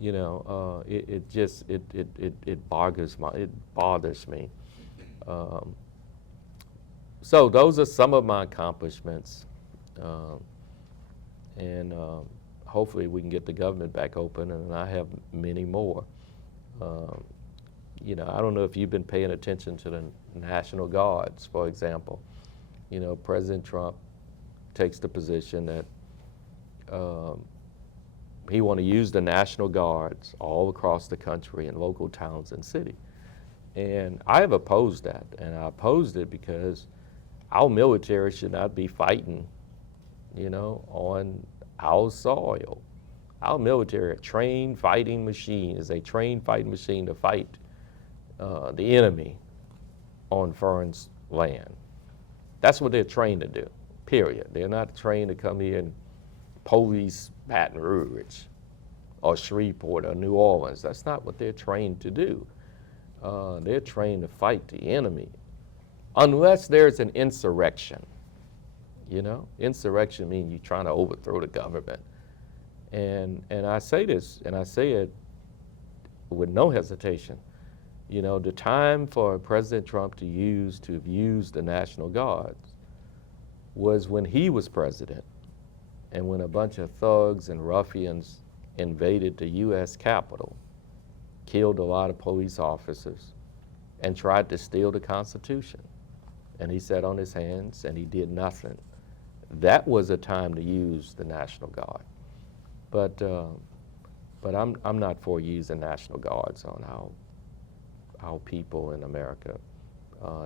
you know, it bothers me. So those are some of my accomplishments, and hopefully we can get the government back open, and I have many more. You know, I don't know if you've been paying attention to the National Guards, for example. You know, President Trump takes the position that he want to use the National Guards all across the country in local towns and cities. And I have opposed that, and I opposed it because our military should not be fighting, you know, on our soil. Our military, a trained fighting machine, is a trained fighting machine to fight the enemy on foreign land. That's what they're trained to do, period. They're not trained to come here and police Baton Rouge or Shreveport or New Orleans. That's not what they're trained to do. They're trained to fight the enemy, unless there's an insurrection. You know, insurrection means you're trying to overthrow the government. And I say this, and I say it with no hesitation. You know, the time for President Trump to have used the National Guards was when he was president, and when a bunch of thugs and ruffians invaded the U.S. Capitol, killed a lot of police officers, and tried to steal the Constitution. And he sat on his hands and he did nothing. That was a time to use the National Guard. But I'm not for using National Guards on how people in America.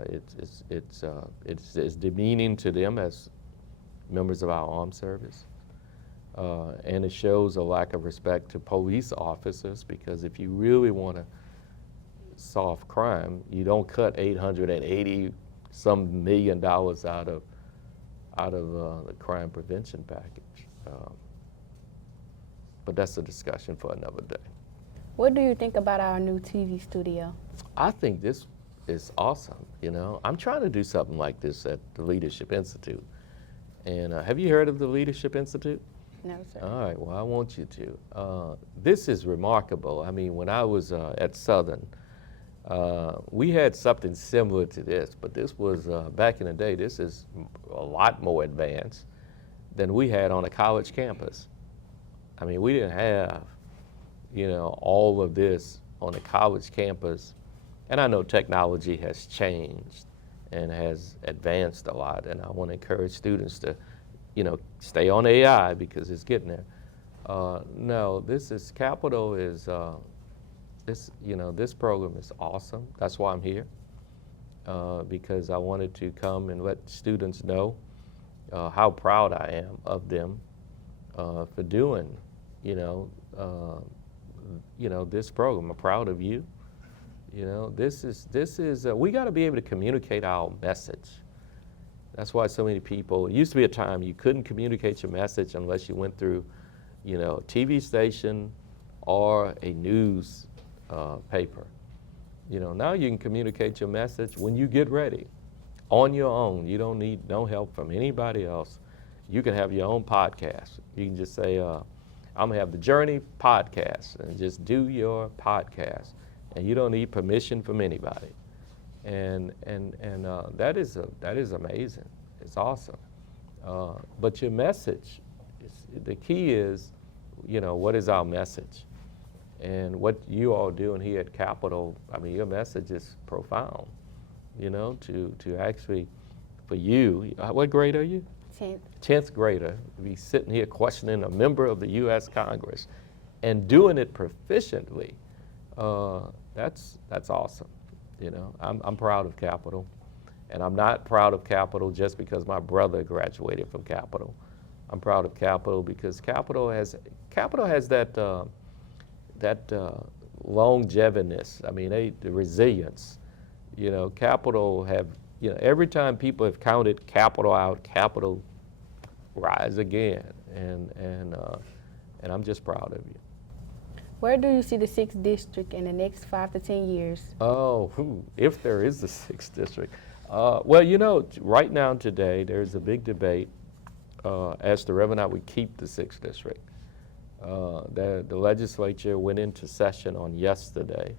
It's demeaning to them as members of our armed service. And it shows a lack of respect to police officers, because if you really want to solve crime, you don't cut $880-some million out of the crime prevention package. But that's a discussion for another day. What do you think about our new TV studio? I think this is awesome. You know, I'm trying to do something like this at the Leadership Institute. And have you heard of the Leadership Institute? No, sir. All right, well, I want you to. This is remarkable. I mean, when I was at Southern, we had something similar to this, but this was, back in the day, this is a lot more advanced than we had on a college campus. I mean, we didn't have, you know, all of this on a college campus. And I know technology has changed and has advanced a lot, and I want to encourage students to, you know, stay on AI because it's getting there. No, Capital is, this program is awesome. That's why I'm here, because I wanted to come and let students know how proud I am of them for doing, this program. I'm proud of you. You know, we got to be able to communicate our message. That's why so many people, it used to be a time you couldn't communicate your message unless you went through, a TV station or a news paper. Now you can communicate your message when you get ready, on your own. You don't need no help from anybody else. You can have your own podcast. You can just say, I'm gonna have the Journey podcast, and just do your podcast. And you don't need permission from anybody. And that is amazing. It's awesome. But your message, the key is, what is our message? And what you all doing here at Capitol, I mean, your message is profound, to actually, for you, what grade are you? 10th. 10th grader, to be sitting here questioning a member of the U.S. Congress and doing it proficiently. That's awesome. I'm proud of Capitol, and I'm not proud of Capitol just because my brother graduated from Capitol. I'm proud of Capitol because Capitol has that longeviness. I mean, the resilience. Capitol have, every time people have counted Capitol out, Capitol rise again, and I'm just proud of you. Where do you see the 6th district in the next 5 to 10 years? Oh, if there is a 6th district. Well, right now today, there's a big debate as to whether or not we keep the 6th district. The legislature went into session on yesterday,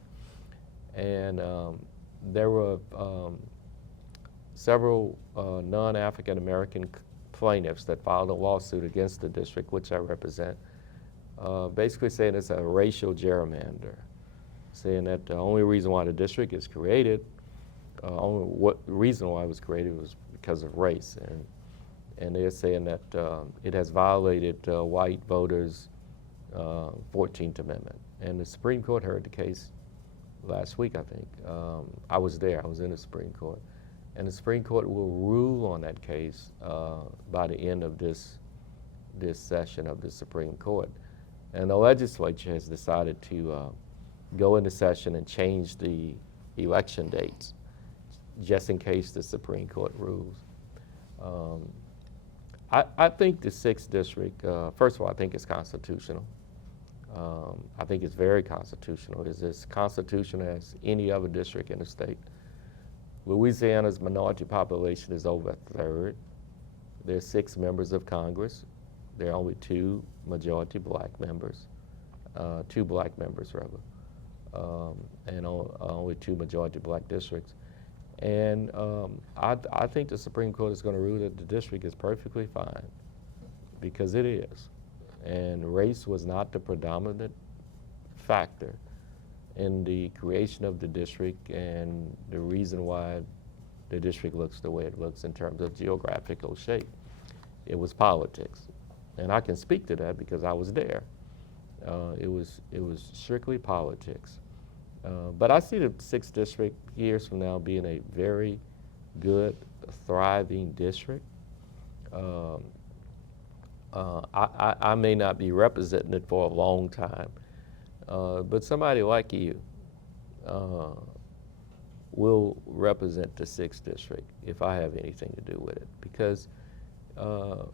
and there were several non-African American plaintiffs that filed a lawsuit against the district, which I represent. Basically saying it's a racial gerrymander, saying that the only reason why the district is created, reason why it was created was because of race, and they're saying that it has violated white voters' 14th Amendment. And the Supreme Court heard the case last week, I think. I was there, I was in the Supreme Court. And the Supreme Court will rule on that case by the end of this session of the Supreme Court. And the legislature has decided to go into session and change the election dates, just in case the Supreme Court rules. I think the 6th district, first of all, I think it's constitutional. I think it's very constitutional. It's as constitutional as any other district in the state. Louisiana's minority population is over a third. There's 6 members of Congress. There are only 2 majority black members, 2 black members rather, and only 2 majority black districts. And I think the Supreme Court is going to rule that the district is perfectly fine, because it is. And race was not the predominant factor in the creation of the district and the reason why the district looks the way it looks in terms of geographical shape. It was politics. And I can speak to that because I was there. It was strictly politics. But I see the 6th district years from now being a very good, thriving district. I may not be representing it for a long time, but somebody like you will represent the 6th district if I have anything to do with it, because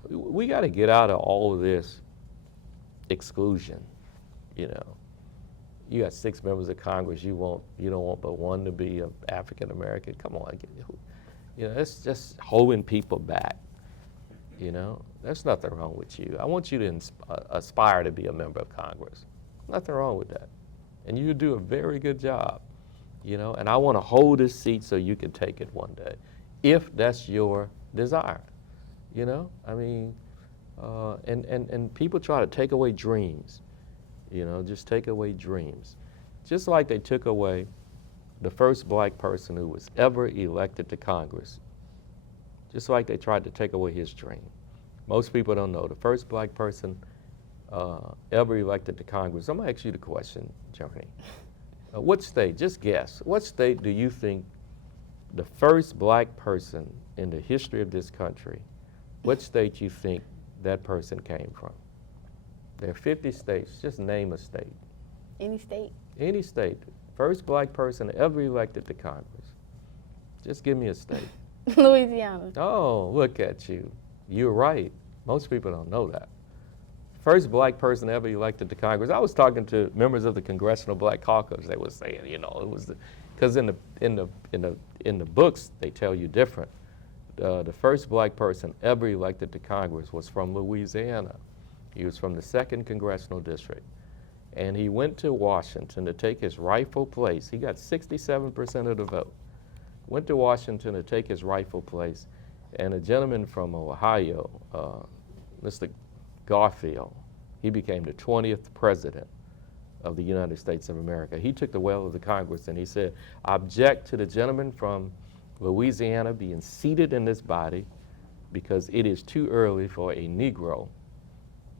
we got to get out of all of this exclusion. You know, you got 6 members of Congress. You don't want but one to be an African American. Come on, you know, that's just holding people back. You know, there's nothing wrong with you. I want you to aspire to be a member of Congress. Nothing wrong with that. And you do a very good job, you know, and I want to hold this seat so you can take it one day, if that's your desire, you know? I mean, and people try to take away dreams, you know, just take away dreams. Just like they took away the first black person who was ever elected to Congress. Just like they tried to take away his dream. Most people don't know the first black person ever elected to Congress. I'm gonna ask you the question, Journey. What state, just guess, what state do you think the first black person in the history of this country, what state you think that person came from? There are 50 states, just name a state. Any state? Any state. First black person ever elected to Congress. Just give me a state. Louisiana. Oh, look at you. You're right. Most people don't know that. First black person ever elected to Congress. I was talking to members of the Congressional Black Caucus. They were saying, you know, it was because in the books they tell you different. The first black person ever elected to Congress was from Louisiana. He was from the 2nd Congressional District, and he went to Washington to take his rightful place. He got 67% of the vote. Went to Washington to take his rightful place, and a gentleman from Ohio, Mr. Garfield, he became the 20th president of the United States of America. He took the well of the Congress and he said, I object to the gentleman from Louisiana being seated in this body because it is too early for a Negro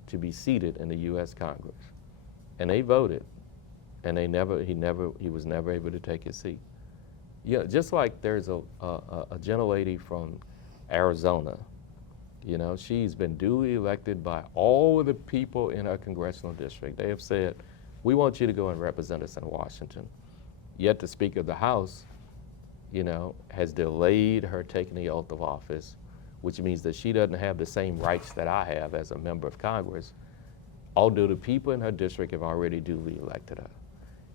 to be seated in the U.S. Congress. And they voted, and he was never able to take his seat. Yeah, just like there's a gentlelady from Arizona, you know, she's been duly elected by all of the people in her congressional district. They have said, we want you to go and represent us in Washington. Yet the Speaker of the House, you know, has delayed her taking the oath of office, which means that she doesn't have the same rights that I have as a member of Congress, although the people in her district have already duly elected her.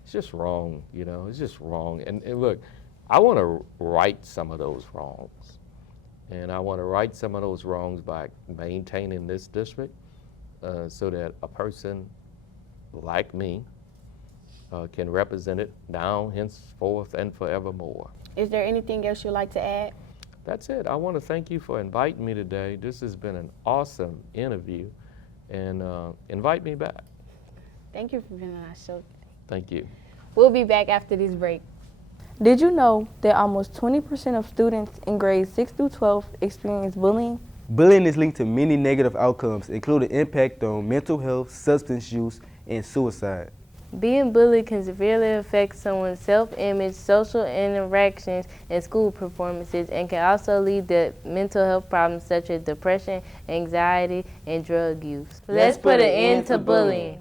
It's just wrong, you know, it's just wrong. And look, I want to right some of those wrongs. And I want to right some of those wrongs by maintaining this district so that a person like me can represent it now, henceforth, and forevermore. Is there anything else you'd like to add? That's it. I want to thank you for inviting me today. This has been an awesome interview, and invite me back. Thank you for being on our show. Thank you. We'll be back after this break. Did you know that almost 20% of students in grades 6 through 12 experience bullying? Bullying is linked to many negative outcomes, including impact on mental health, substance use, and suicide. Being bullied can severely affect someone's self-image, social interactions, and school performances, and can also lead to mental health problems such as depression, anxiety, and drug use. Let's put an end to bullying.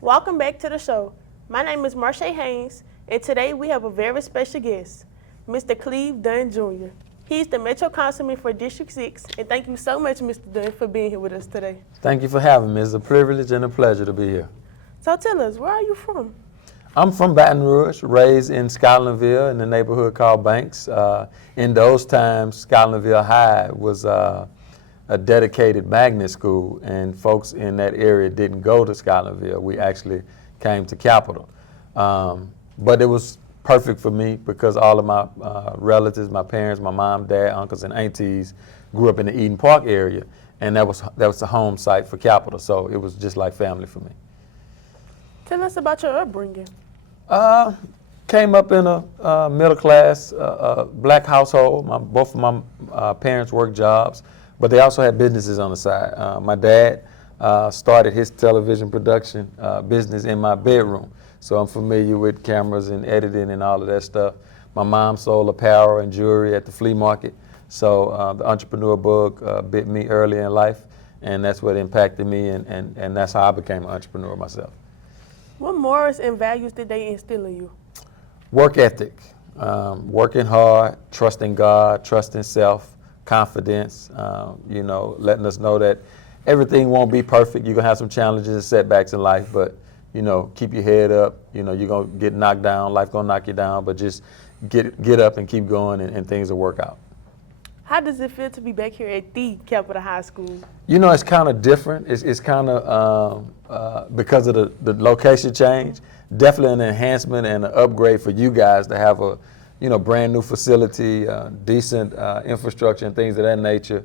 Welcome back to the show. My name is Marsha Haynes, and today we have a very special guest, Mr. Cleve Dunn Jr. He's the Metro Councilman for District 6. And thank you so much, Mr. Dunn, for being here with us today. Thank you for having me. It's a privilege and a pleasure to be here. So tell us, where are you from? I'm from Baton Rouge, raised in Scotlandville in the neighborhood called Banks. In those times, Scotlandville High was a dedicated magnet school, and folks in that area didn't go to Scotlandville. We actually came to Capital. But it was perfect for me because all of my relatives, my parents, my mom, dad, uncles, and aunties grew up in the Eden Park area, and that was the home site for Capital, so it was just like family for me. Tell us about your upbringing. Came up in a middle class black household. Both of my parents worked jobs, but they also had businesses on the side. My dad started his television production business in my bedroom, so I'm familiar with cameras and editing and all of that stuff. My mom sold apparel and jewelry at the flea market, so the entrepreneur bug bit me early in life, and that's what impacted me, and that's how I became an entrepreneur myself. What morals and values did they instill in you? Work ethic, working hard, trusting God, trusting self, confidence, letting us know that everything won't be perfect. You're gonna have some challenges and setbacks in life, but keep your head up. You're gonna get knocked down, life gonna knock you down, but just get up and keep going, and things will work out. How does it feel to be back here at the Capital High School? It's kind of different. It's kind of, because of the location change, definitely an enhancement and an upgrade for you guys to have a, brand new facility, decent infrastructure and things of that nature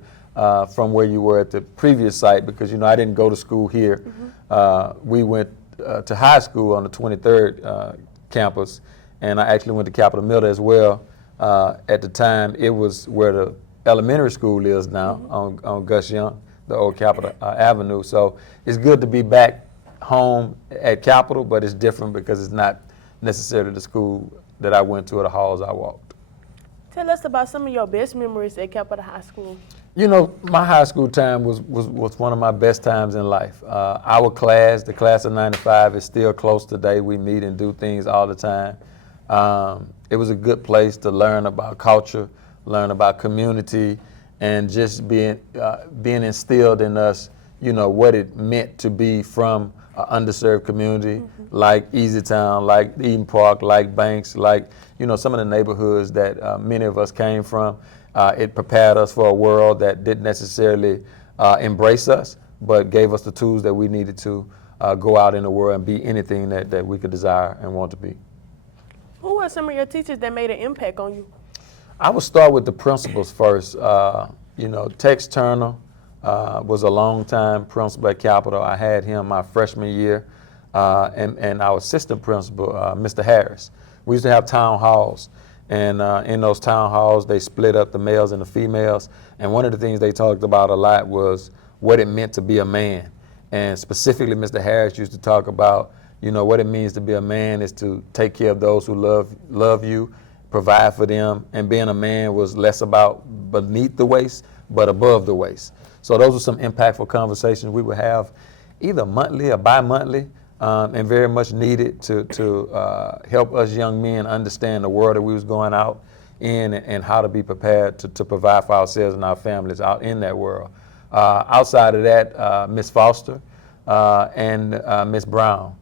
from where you were at the previous site, because, I didn't go to school here. Mm-hmm. We went to high school on the 23rd campus, and I actually went to Capitol Middle as well. At the time, it was where the elementary school is now, mm-hmm. on Gus Young, the old Capitol Avenue. So it's good to be back home at Capitol, but it's different because it's not necessarily the school that I went to or the halls I walked. Tell us about some of your best memories at Capital High School. My high school time was one of my best times in life. Our class, the class of '95, is still close today. We meet and do things all the time. It was a good place to learn about culture, learn about community, and just being instilled in us, what it meant to be from an underserved community, mm-hmm. like Easytown, like Eden Park, like Banks, like, some of the neighborhoods that many of us came from. It prepared us for a world that didn't necessarily embrace us, but gave us the tools that we needed to go out in the world and be anything that we could desire and want to be. Who were some of your teachers that made an impact on you? I would start with the principals first. Tex Turner was a long-time principal at Capital. I had him my freshman year, and our assistant principal, Mr. Harris. We used to have town halls, and in those town halls, they split up the males and the females, and one of the things they talked about a lot was what it meant to be a man. And specifically, Mr. Harris used to talk about, what it means to be a man is to take care of those who love you, provide for them, and being a man was less about beneath the waist, but above the waist. So those were some impactful conversations we would have either monthly or bi-monthly, and very much needed to help us young men understand the world that we was going out in and how to be prepared to provide for ourselves and our families out in that world. Outside of that, Miss Foster and Miss Brown.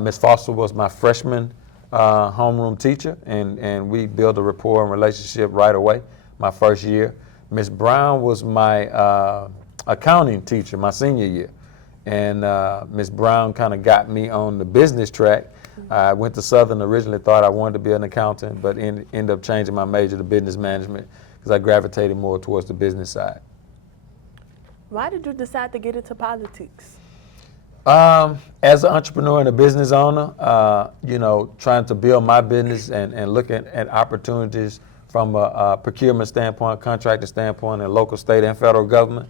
Miss Foster was my freshman homeroom teacher, and we built a rapport and relationship right away, my first year. Miss Brown was my accounting teacher my senior year, and Miss Brown kind of got me on the business track. I went to Southern, originally thought I wanted to be an accountant, but ended up changing my major to business management because I gravitated more towards the business side. Why did you decide to get into politics? As an entrepreneur and a business owner, trying to build my business and looking at opportunities from a procurement standpoint, contracting standpoint, and local, state, and federal government,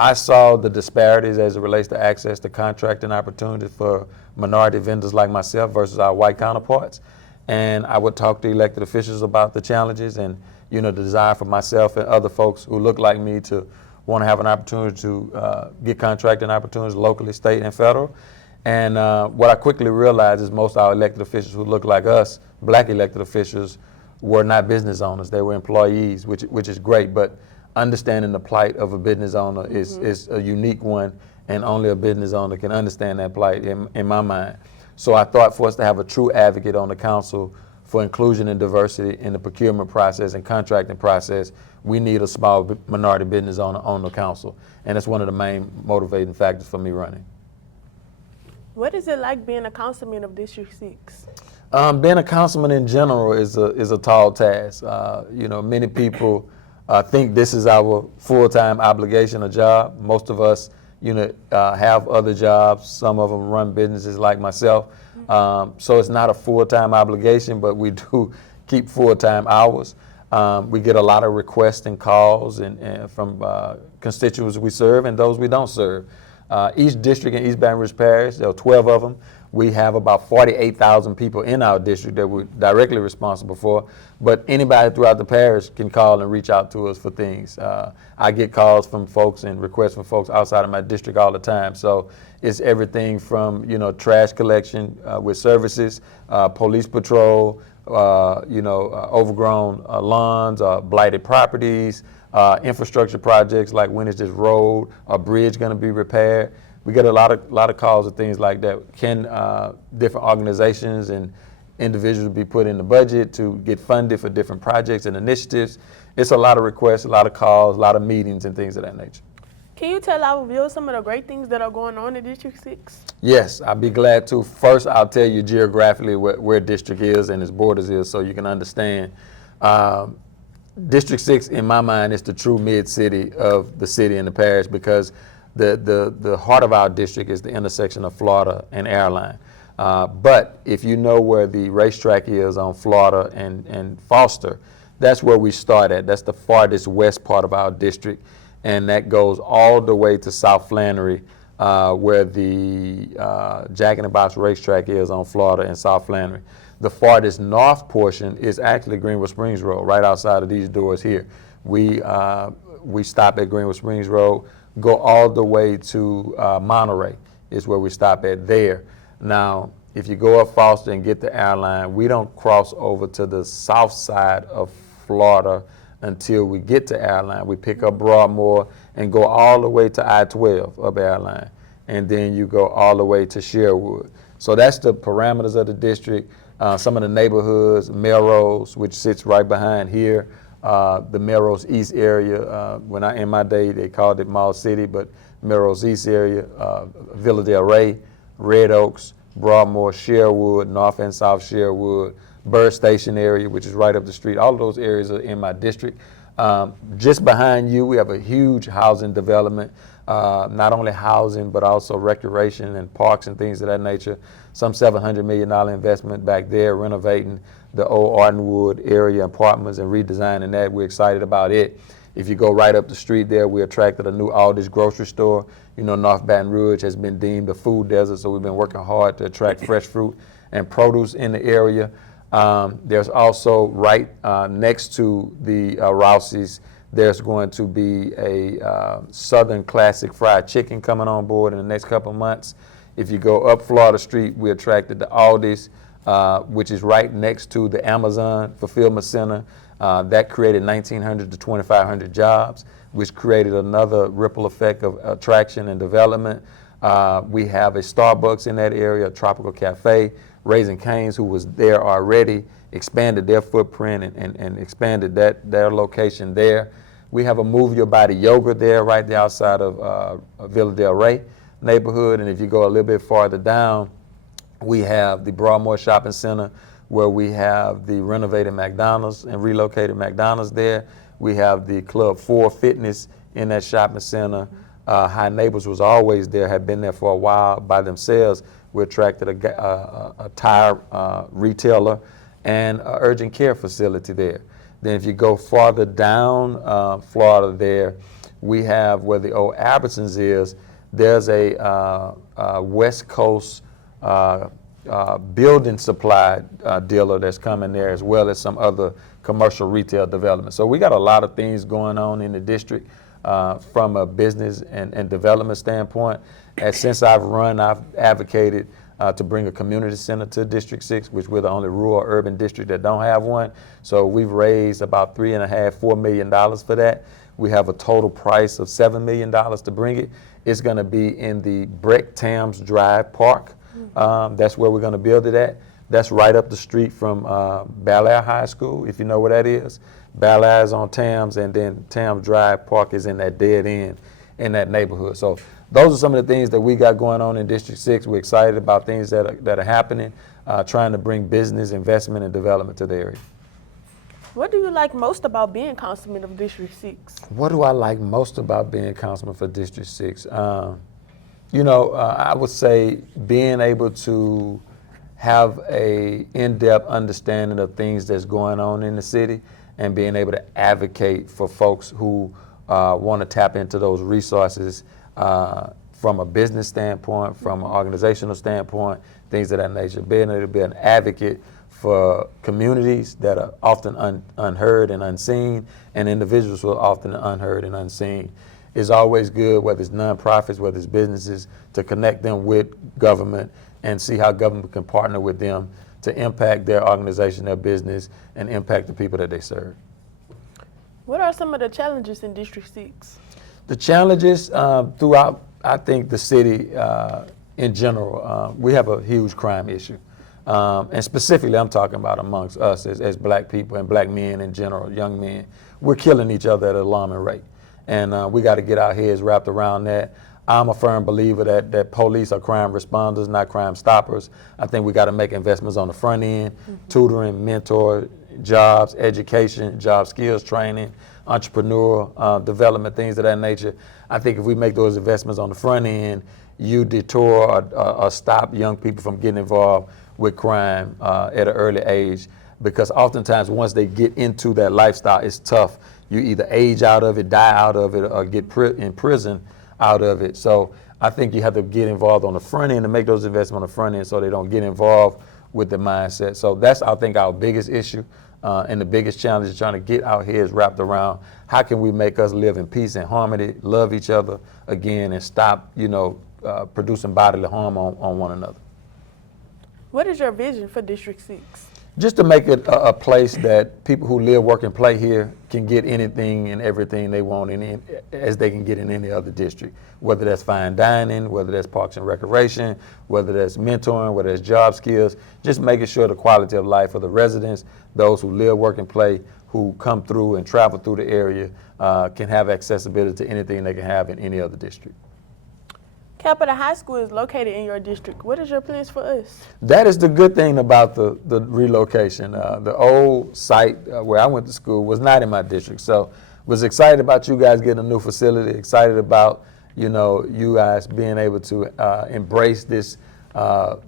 I saw the disparities as it relates to access to contracting opportunities for minority vendors like myself versus our white counterparts. And I would talk to elected officials about the challenges and, the desire for myself and other folks who look like me to want to have an opportunity to get contracting opportunities locally, state, and federal. And what I quickly realized is most of our elected officials who look like us, black elected officials, were not business owners. They were employees, which is great. But understanding the plight of a business owner is a unique one, and only a business owner can understand that plight in my mind. So I thought for us to have a true advocate on the council for inclusion and diversity in the procurement process and contracting process, we need a small minority business owner on the council. And that's one of the main motivating factors for me running. What is it like being a councilman of District 6? Being a councilman in general is a tall task. You know, many people think this is our full-time obligation or job. Most of us, you know, have other jobs. Some of them run businesses like myself. So it's not a full-time obligation, but we do keep full-time hours. We get a lot of requests and calls and from constituents we serve and those we don't serve. Each district in East Baton Rouge Parish, there are 12 of them. We have about 48,000 people in our district that we're directly responsible for, but anybody throughout the parish can call and reach out to us for things. I get calls from folks and requests from folks outside of my district all the time. So it's everything from, you know, trash collection with services, police patrol, you know, overgrown lawns, blighted properties, infrastructure projects like when is this road or bridge going to be repaired. We get a lot of calls and things like that. Can different organizations and individuals be put in the budget to get funded for different projects and initiatives? It's a lot of requests, a lot of calls, a lot of meetings and things of that nature. Can you tell our viewers some of the great things that are going on in District 6? Yes, I'd be glad to. First, I'll tell you geographically where District is and its borders is so you can understand. District 6, in my mind, is the true mid-city of the city and the parish because the heart of our district is the intersection of Florida and Airline. But if you know where the racetrack is on Florida and Foster, that's where we start at. That's the farthest west part of our district, and that goes all the way to South Flannery, where the Jack in the Box racetrack is on Florida and South Flannery. The farthest north portion is actually Greenwood Springs Road, right outside of these doors here. We stop at Greenwood Springs Road, go all the way to Monterey is where we stop at there. Now, if you go up Foster and get the Airline, we don't cross over to the south side of Florida until we get to Airline. We pick up Broadmoor and go all the way to I-12 up Airline, and then you go all the way to Sherwood. So that's the parameters of the district. Some of the neighborhoods, Melrose, which sits right behind here, the Melrose East area. In my day, they called it Mall City, but Melrose East area, Villa Del Rey, Red Oaks, Broadmoor, Sherwood, North and South Sherwood, Bird Station area, which is right up the street. All of those areas are in my district. Just behind you, we have a huge housing development, not only housing, but also recreation and parks and things of that nature. Some $700 million investment back there, renovating the old Ardenwood area apartments and redesigning that. We're excited about it. If you go right up the street there, we attracted a new Aldi's grocery store. You know, North Baton Rouge has been deemed a food desert, so we've been working hard to attract fresh fruit and produce in the area. There's also right next to the Rouse's, there's going to be a Southern Classic Fried Chicken coming on board in the next couple of months. If you go up Florida Street, we attracted the Aldi's, which is right next to the Amazon Fulfillment Center. That created 1,900 to 2,500 jobs, which created another ripple effect of attraction and development. We have a Starbucks in that area, a tropical cafe. Raising Cane's, who was there already, expanded their footprint and expanded their location there. We have a Move Your Body Yoga there, right there outside of Villa Del Rey neighborhood. And if you go a little bit farther down, we have the Broadmoor Shopping Center, where we have the renovated McDonald's and relocated McDonald's there. We have the Club 4 Fitness in that shopping center. High Neighbors was always there, had been there for a while by themselves. We attracted a tire retailer and an urgent care facility there. Then if you go farther down Florida there, we have where the old Albertsons is, there's a West Coast building supply dealer that's coming there, as well as some other commercial retail development. So we got a lot of things going on in the district from a business and development standpoint. And since I've run, I've advocated to bring a community center to District 6, which we're the only rural urban district that don't have one. So we've raised about $3.5–4 million for that. We have a total price of $7 million to bring it. It's going to be in the Breck Tams Drive Park. That's where we're going to build it at. That's right up the street from Bel Air High School, if you know where that is. Bel Air is on Tams, and then Tams Drive Park is in that dead end in that neighborhood. So those are some of the things that we got going on in District 6. We're excited about things that are happening, trying to bring business, investment, and development to the area. What do you like most about being councilman of District 6? What do I like most about being councilman for District 6? You know, I would say being able to have a in-depth understanding of things that's going on in the city and being able to advocate for folks who want to tap into those resources from a business standpoint, from an organizational standpoint, things of that nature. Being able to be an advocate for communities that are often unheard and unseen, and individuals who are often unheard and unseen. It's always good, whether it's nonprofits, whether it's businesses, to connect them with government and see how government can partner with them to impact their organization, their business, and impact the people that they serve. What are some of the challenges in District 6? The challenges throughout, I think, the city in general, we have a huge crime issue. And specifically, I'm talking about amongst us as black people and black men in general, young men. We're killing each other at an alarming rate. And we got to get our heads wrapped around that. I'm a firm believer that police are crime responders, not crime stoppers. I think we got to make investments on the front end, tutoring, mentor, jobs, education, job skills training, entrepreneurial development, things of that nature. I think if we make those investments on the front end, you detour or stop young people from getting involved with crime at an early age, because oftentimes once they get into that lifestyle, it's tough. You either age out of it, die out of it, or get in prison out of it. So I think you have to get involved on the front end and make those investments on the front end so they don't get involved with the mindset. So that's, I think, our biggest issue and the biggest challenge is trying to get our heads wrapped around how can we make us live in peace and harmony, love each other again, and stop, producing bodily harm on one another. What is your vision for District 6? Just to make it a place that people who live, work, and play here can get anything and everything they want as they can get in any other district, whether that's fine dining, whether that's parks and recreation, whether that's mentoring, whether that's job skills, just making sure the quality of life of the residents, those who live, work, and play, who come through and travel through the area, can have accessibility to anything they can have in any other district. Capitol High School is located in your district. What is your plans for us? That is the good thing about the relocation. The old site where I went to school was not in my district, so was excited about you guys getting a new facility, excited about you guys being able to embrace this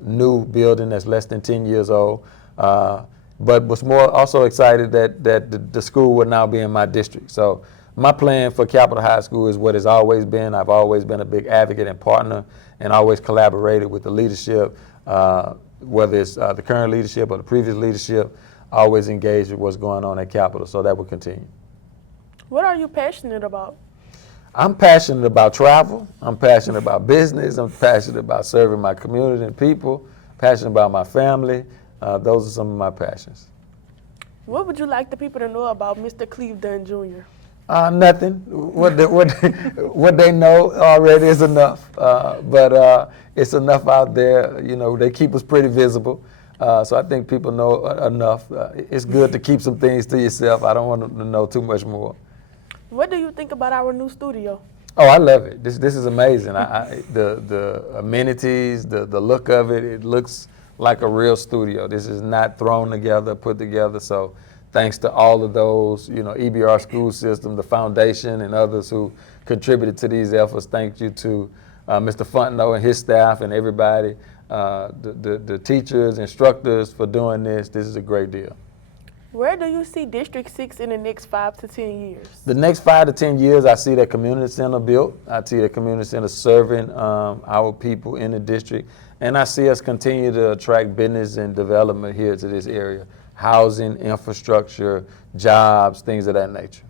new building that's less than 10 years old, but was more also excited that the school would now be in my district. So my plan for Capitol High School is what it's always been. I've always been a big advocate and partner and always collaborated with the leadership, whether it's the current leadership or the previous leadership, always engaged with what's going on at Capitol, so that will continue. What are you passionate about? I'm passionate about travel. I'm passionate about business. I'm passionate about serving my community and people, passionate about my family. Those are some of my passions. What would you like the people to know about Mr. Cleve Dunn Jr.? Nothing. What they know already is enough. But it's enough out there. They keep us pretty visible. So I think people know enough. It's good to keep some things to yourself. I don't want them to know too much more. What do you think about our new studio? Oh, I love it. This is amazing. The amenities, the look of it, it looks like a real studio. This is not thrown together, put together. So thanks to all of those, EBR school system, the foundation, and others who contributed to these efforts. Thank you to Mr. Fontenot and his staff and everybody, the teachers, instructors for doing this. This is a great deal. Where do you see District 6 in the next 5 to 10 years? The next 5 to 10 years, I see that community center built. I see the community center serving our people in the district. And I see us continue to attract business and development here to this area. Housing, infrastructure, jobs, things of that nature.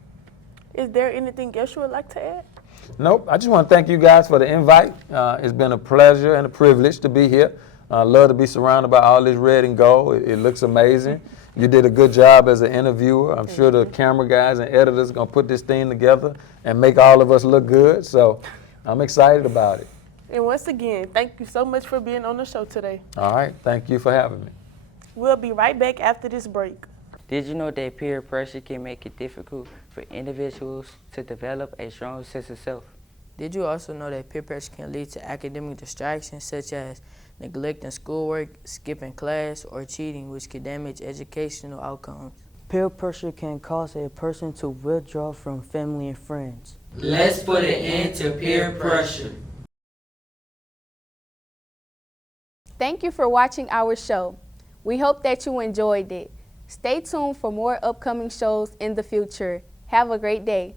Is there anything else you would like to add? Nope. I just want to thank you guys for the invite. It's been a pleasure and a privilege to be here. I love to be surrounded by all this red and gold. It looks amazing. You did a good job as an interviewer. I'm sure the camera guys and editors are going to put this thing together and make all of us look good. So I'm excited about it. And once again, thank you so much for being on the show today. All right. Thank you for having me. We'll be right back after this break. Did you know that peer pressure can make it difficult for individuals to develop a strong sense of self? Did you also know that peer pressure can lead to academic distractions such as neglecting schoolwork, skipping class, or cheating, which could damage educational outcomes? Peer pressure can cause a person to withdraw from family and friends. Let's put an end to peer pressure. Thank you for watching our show. We hope that you enjoyed it. Stay tuned for more upcoming shows in the future. Have a great day.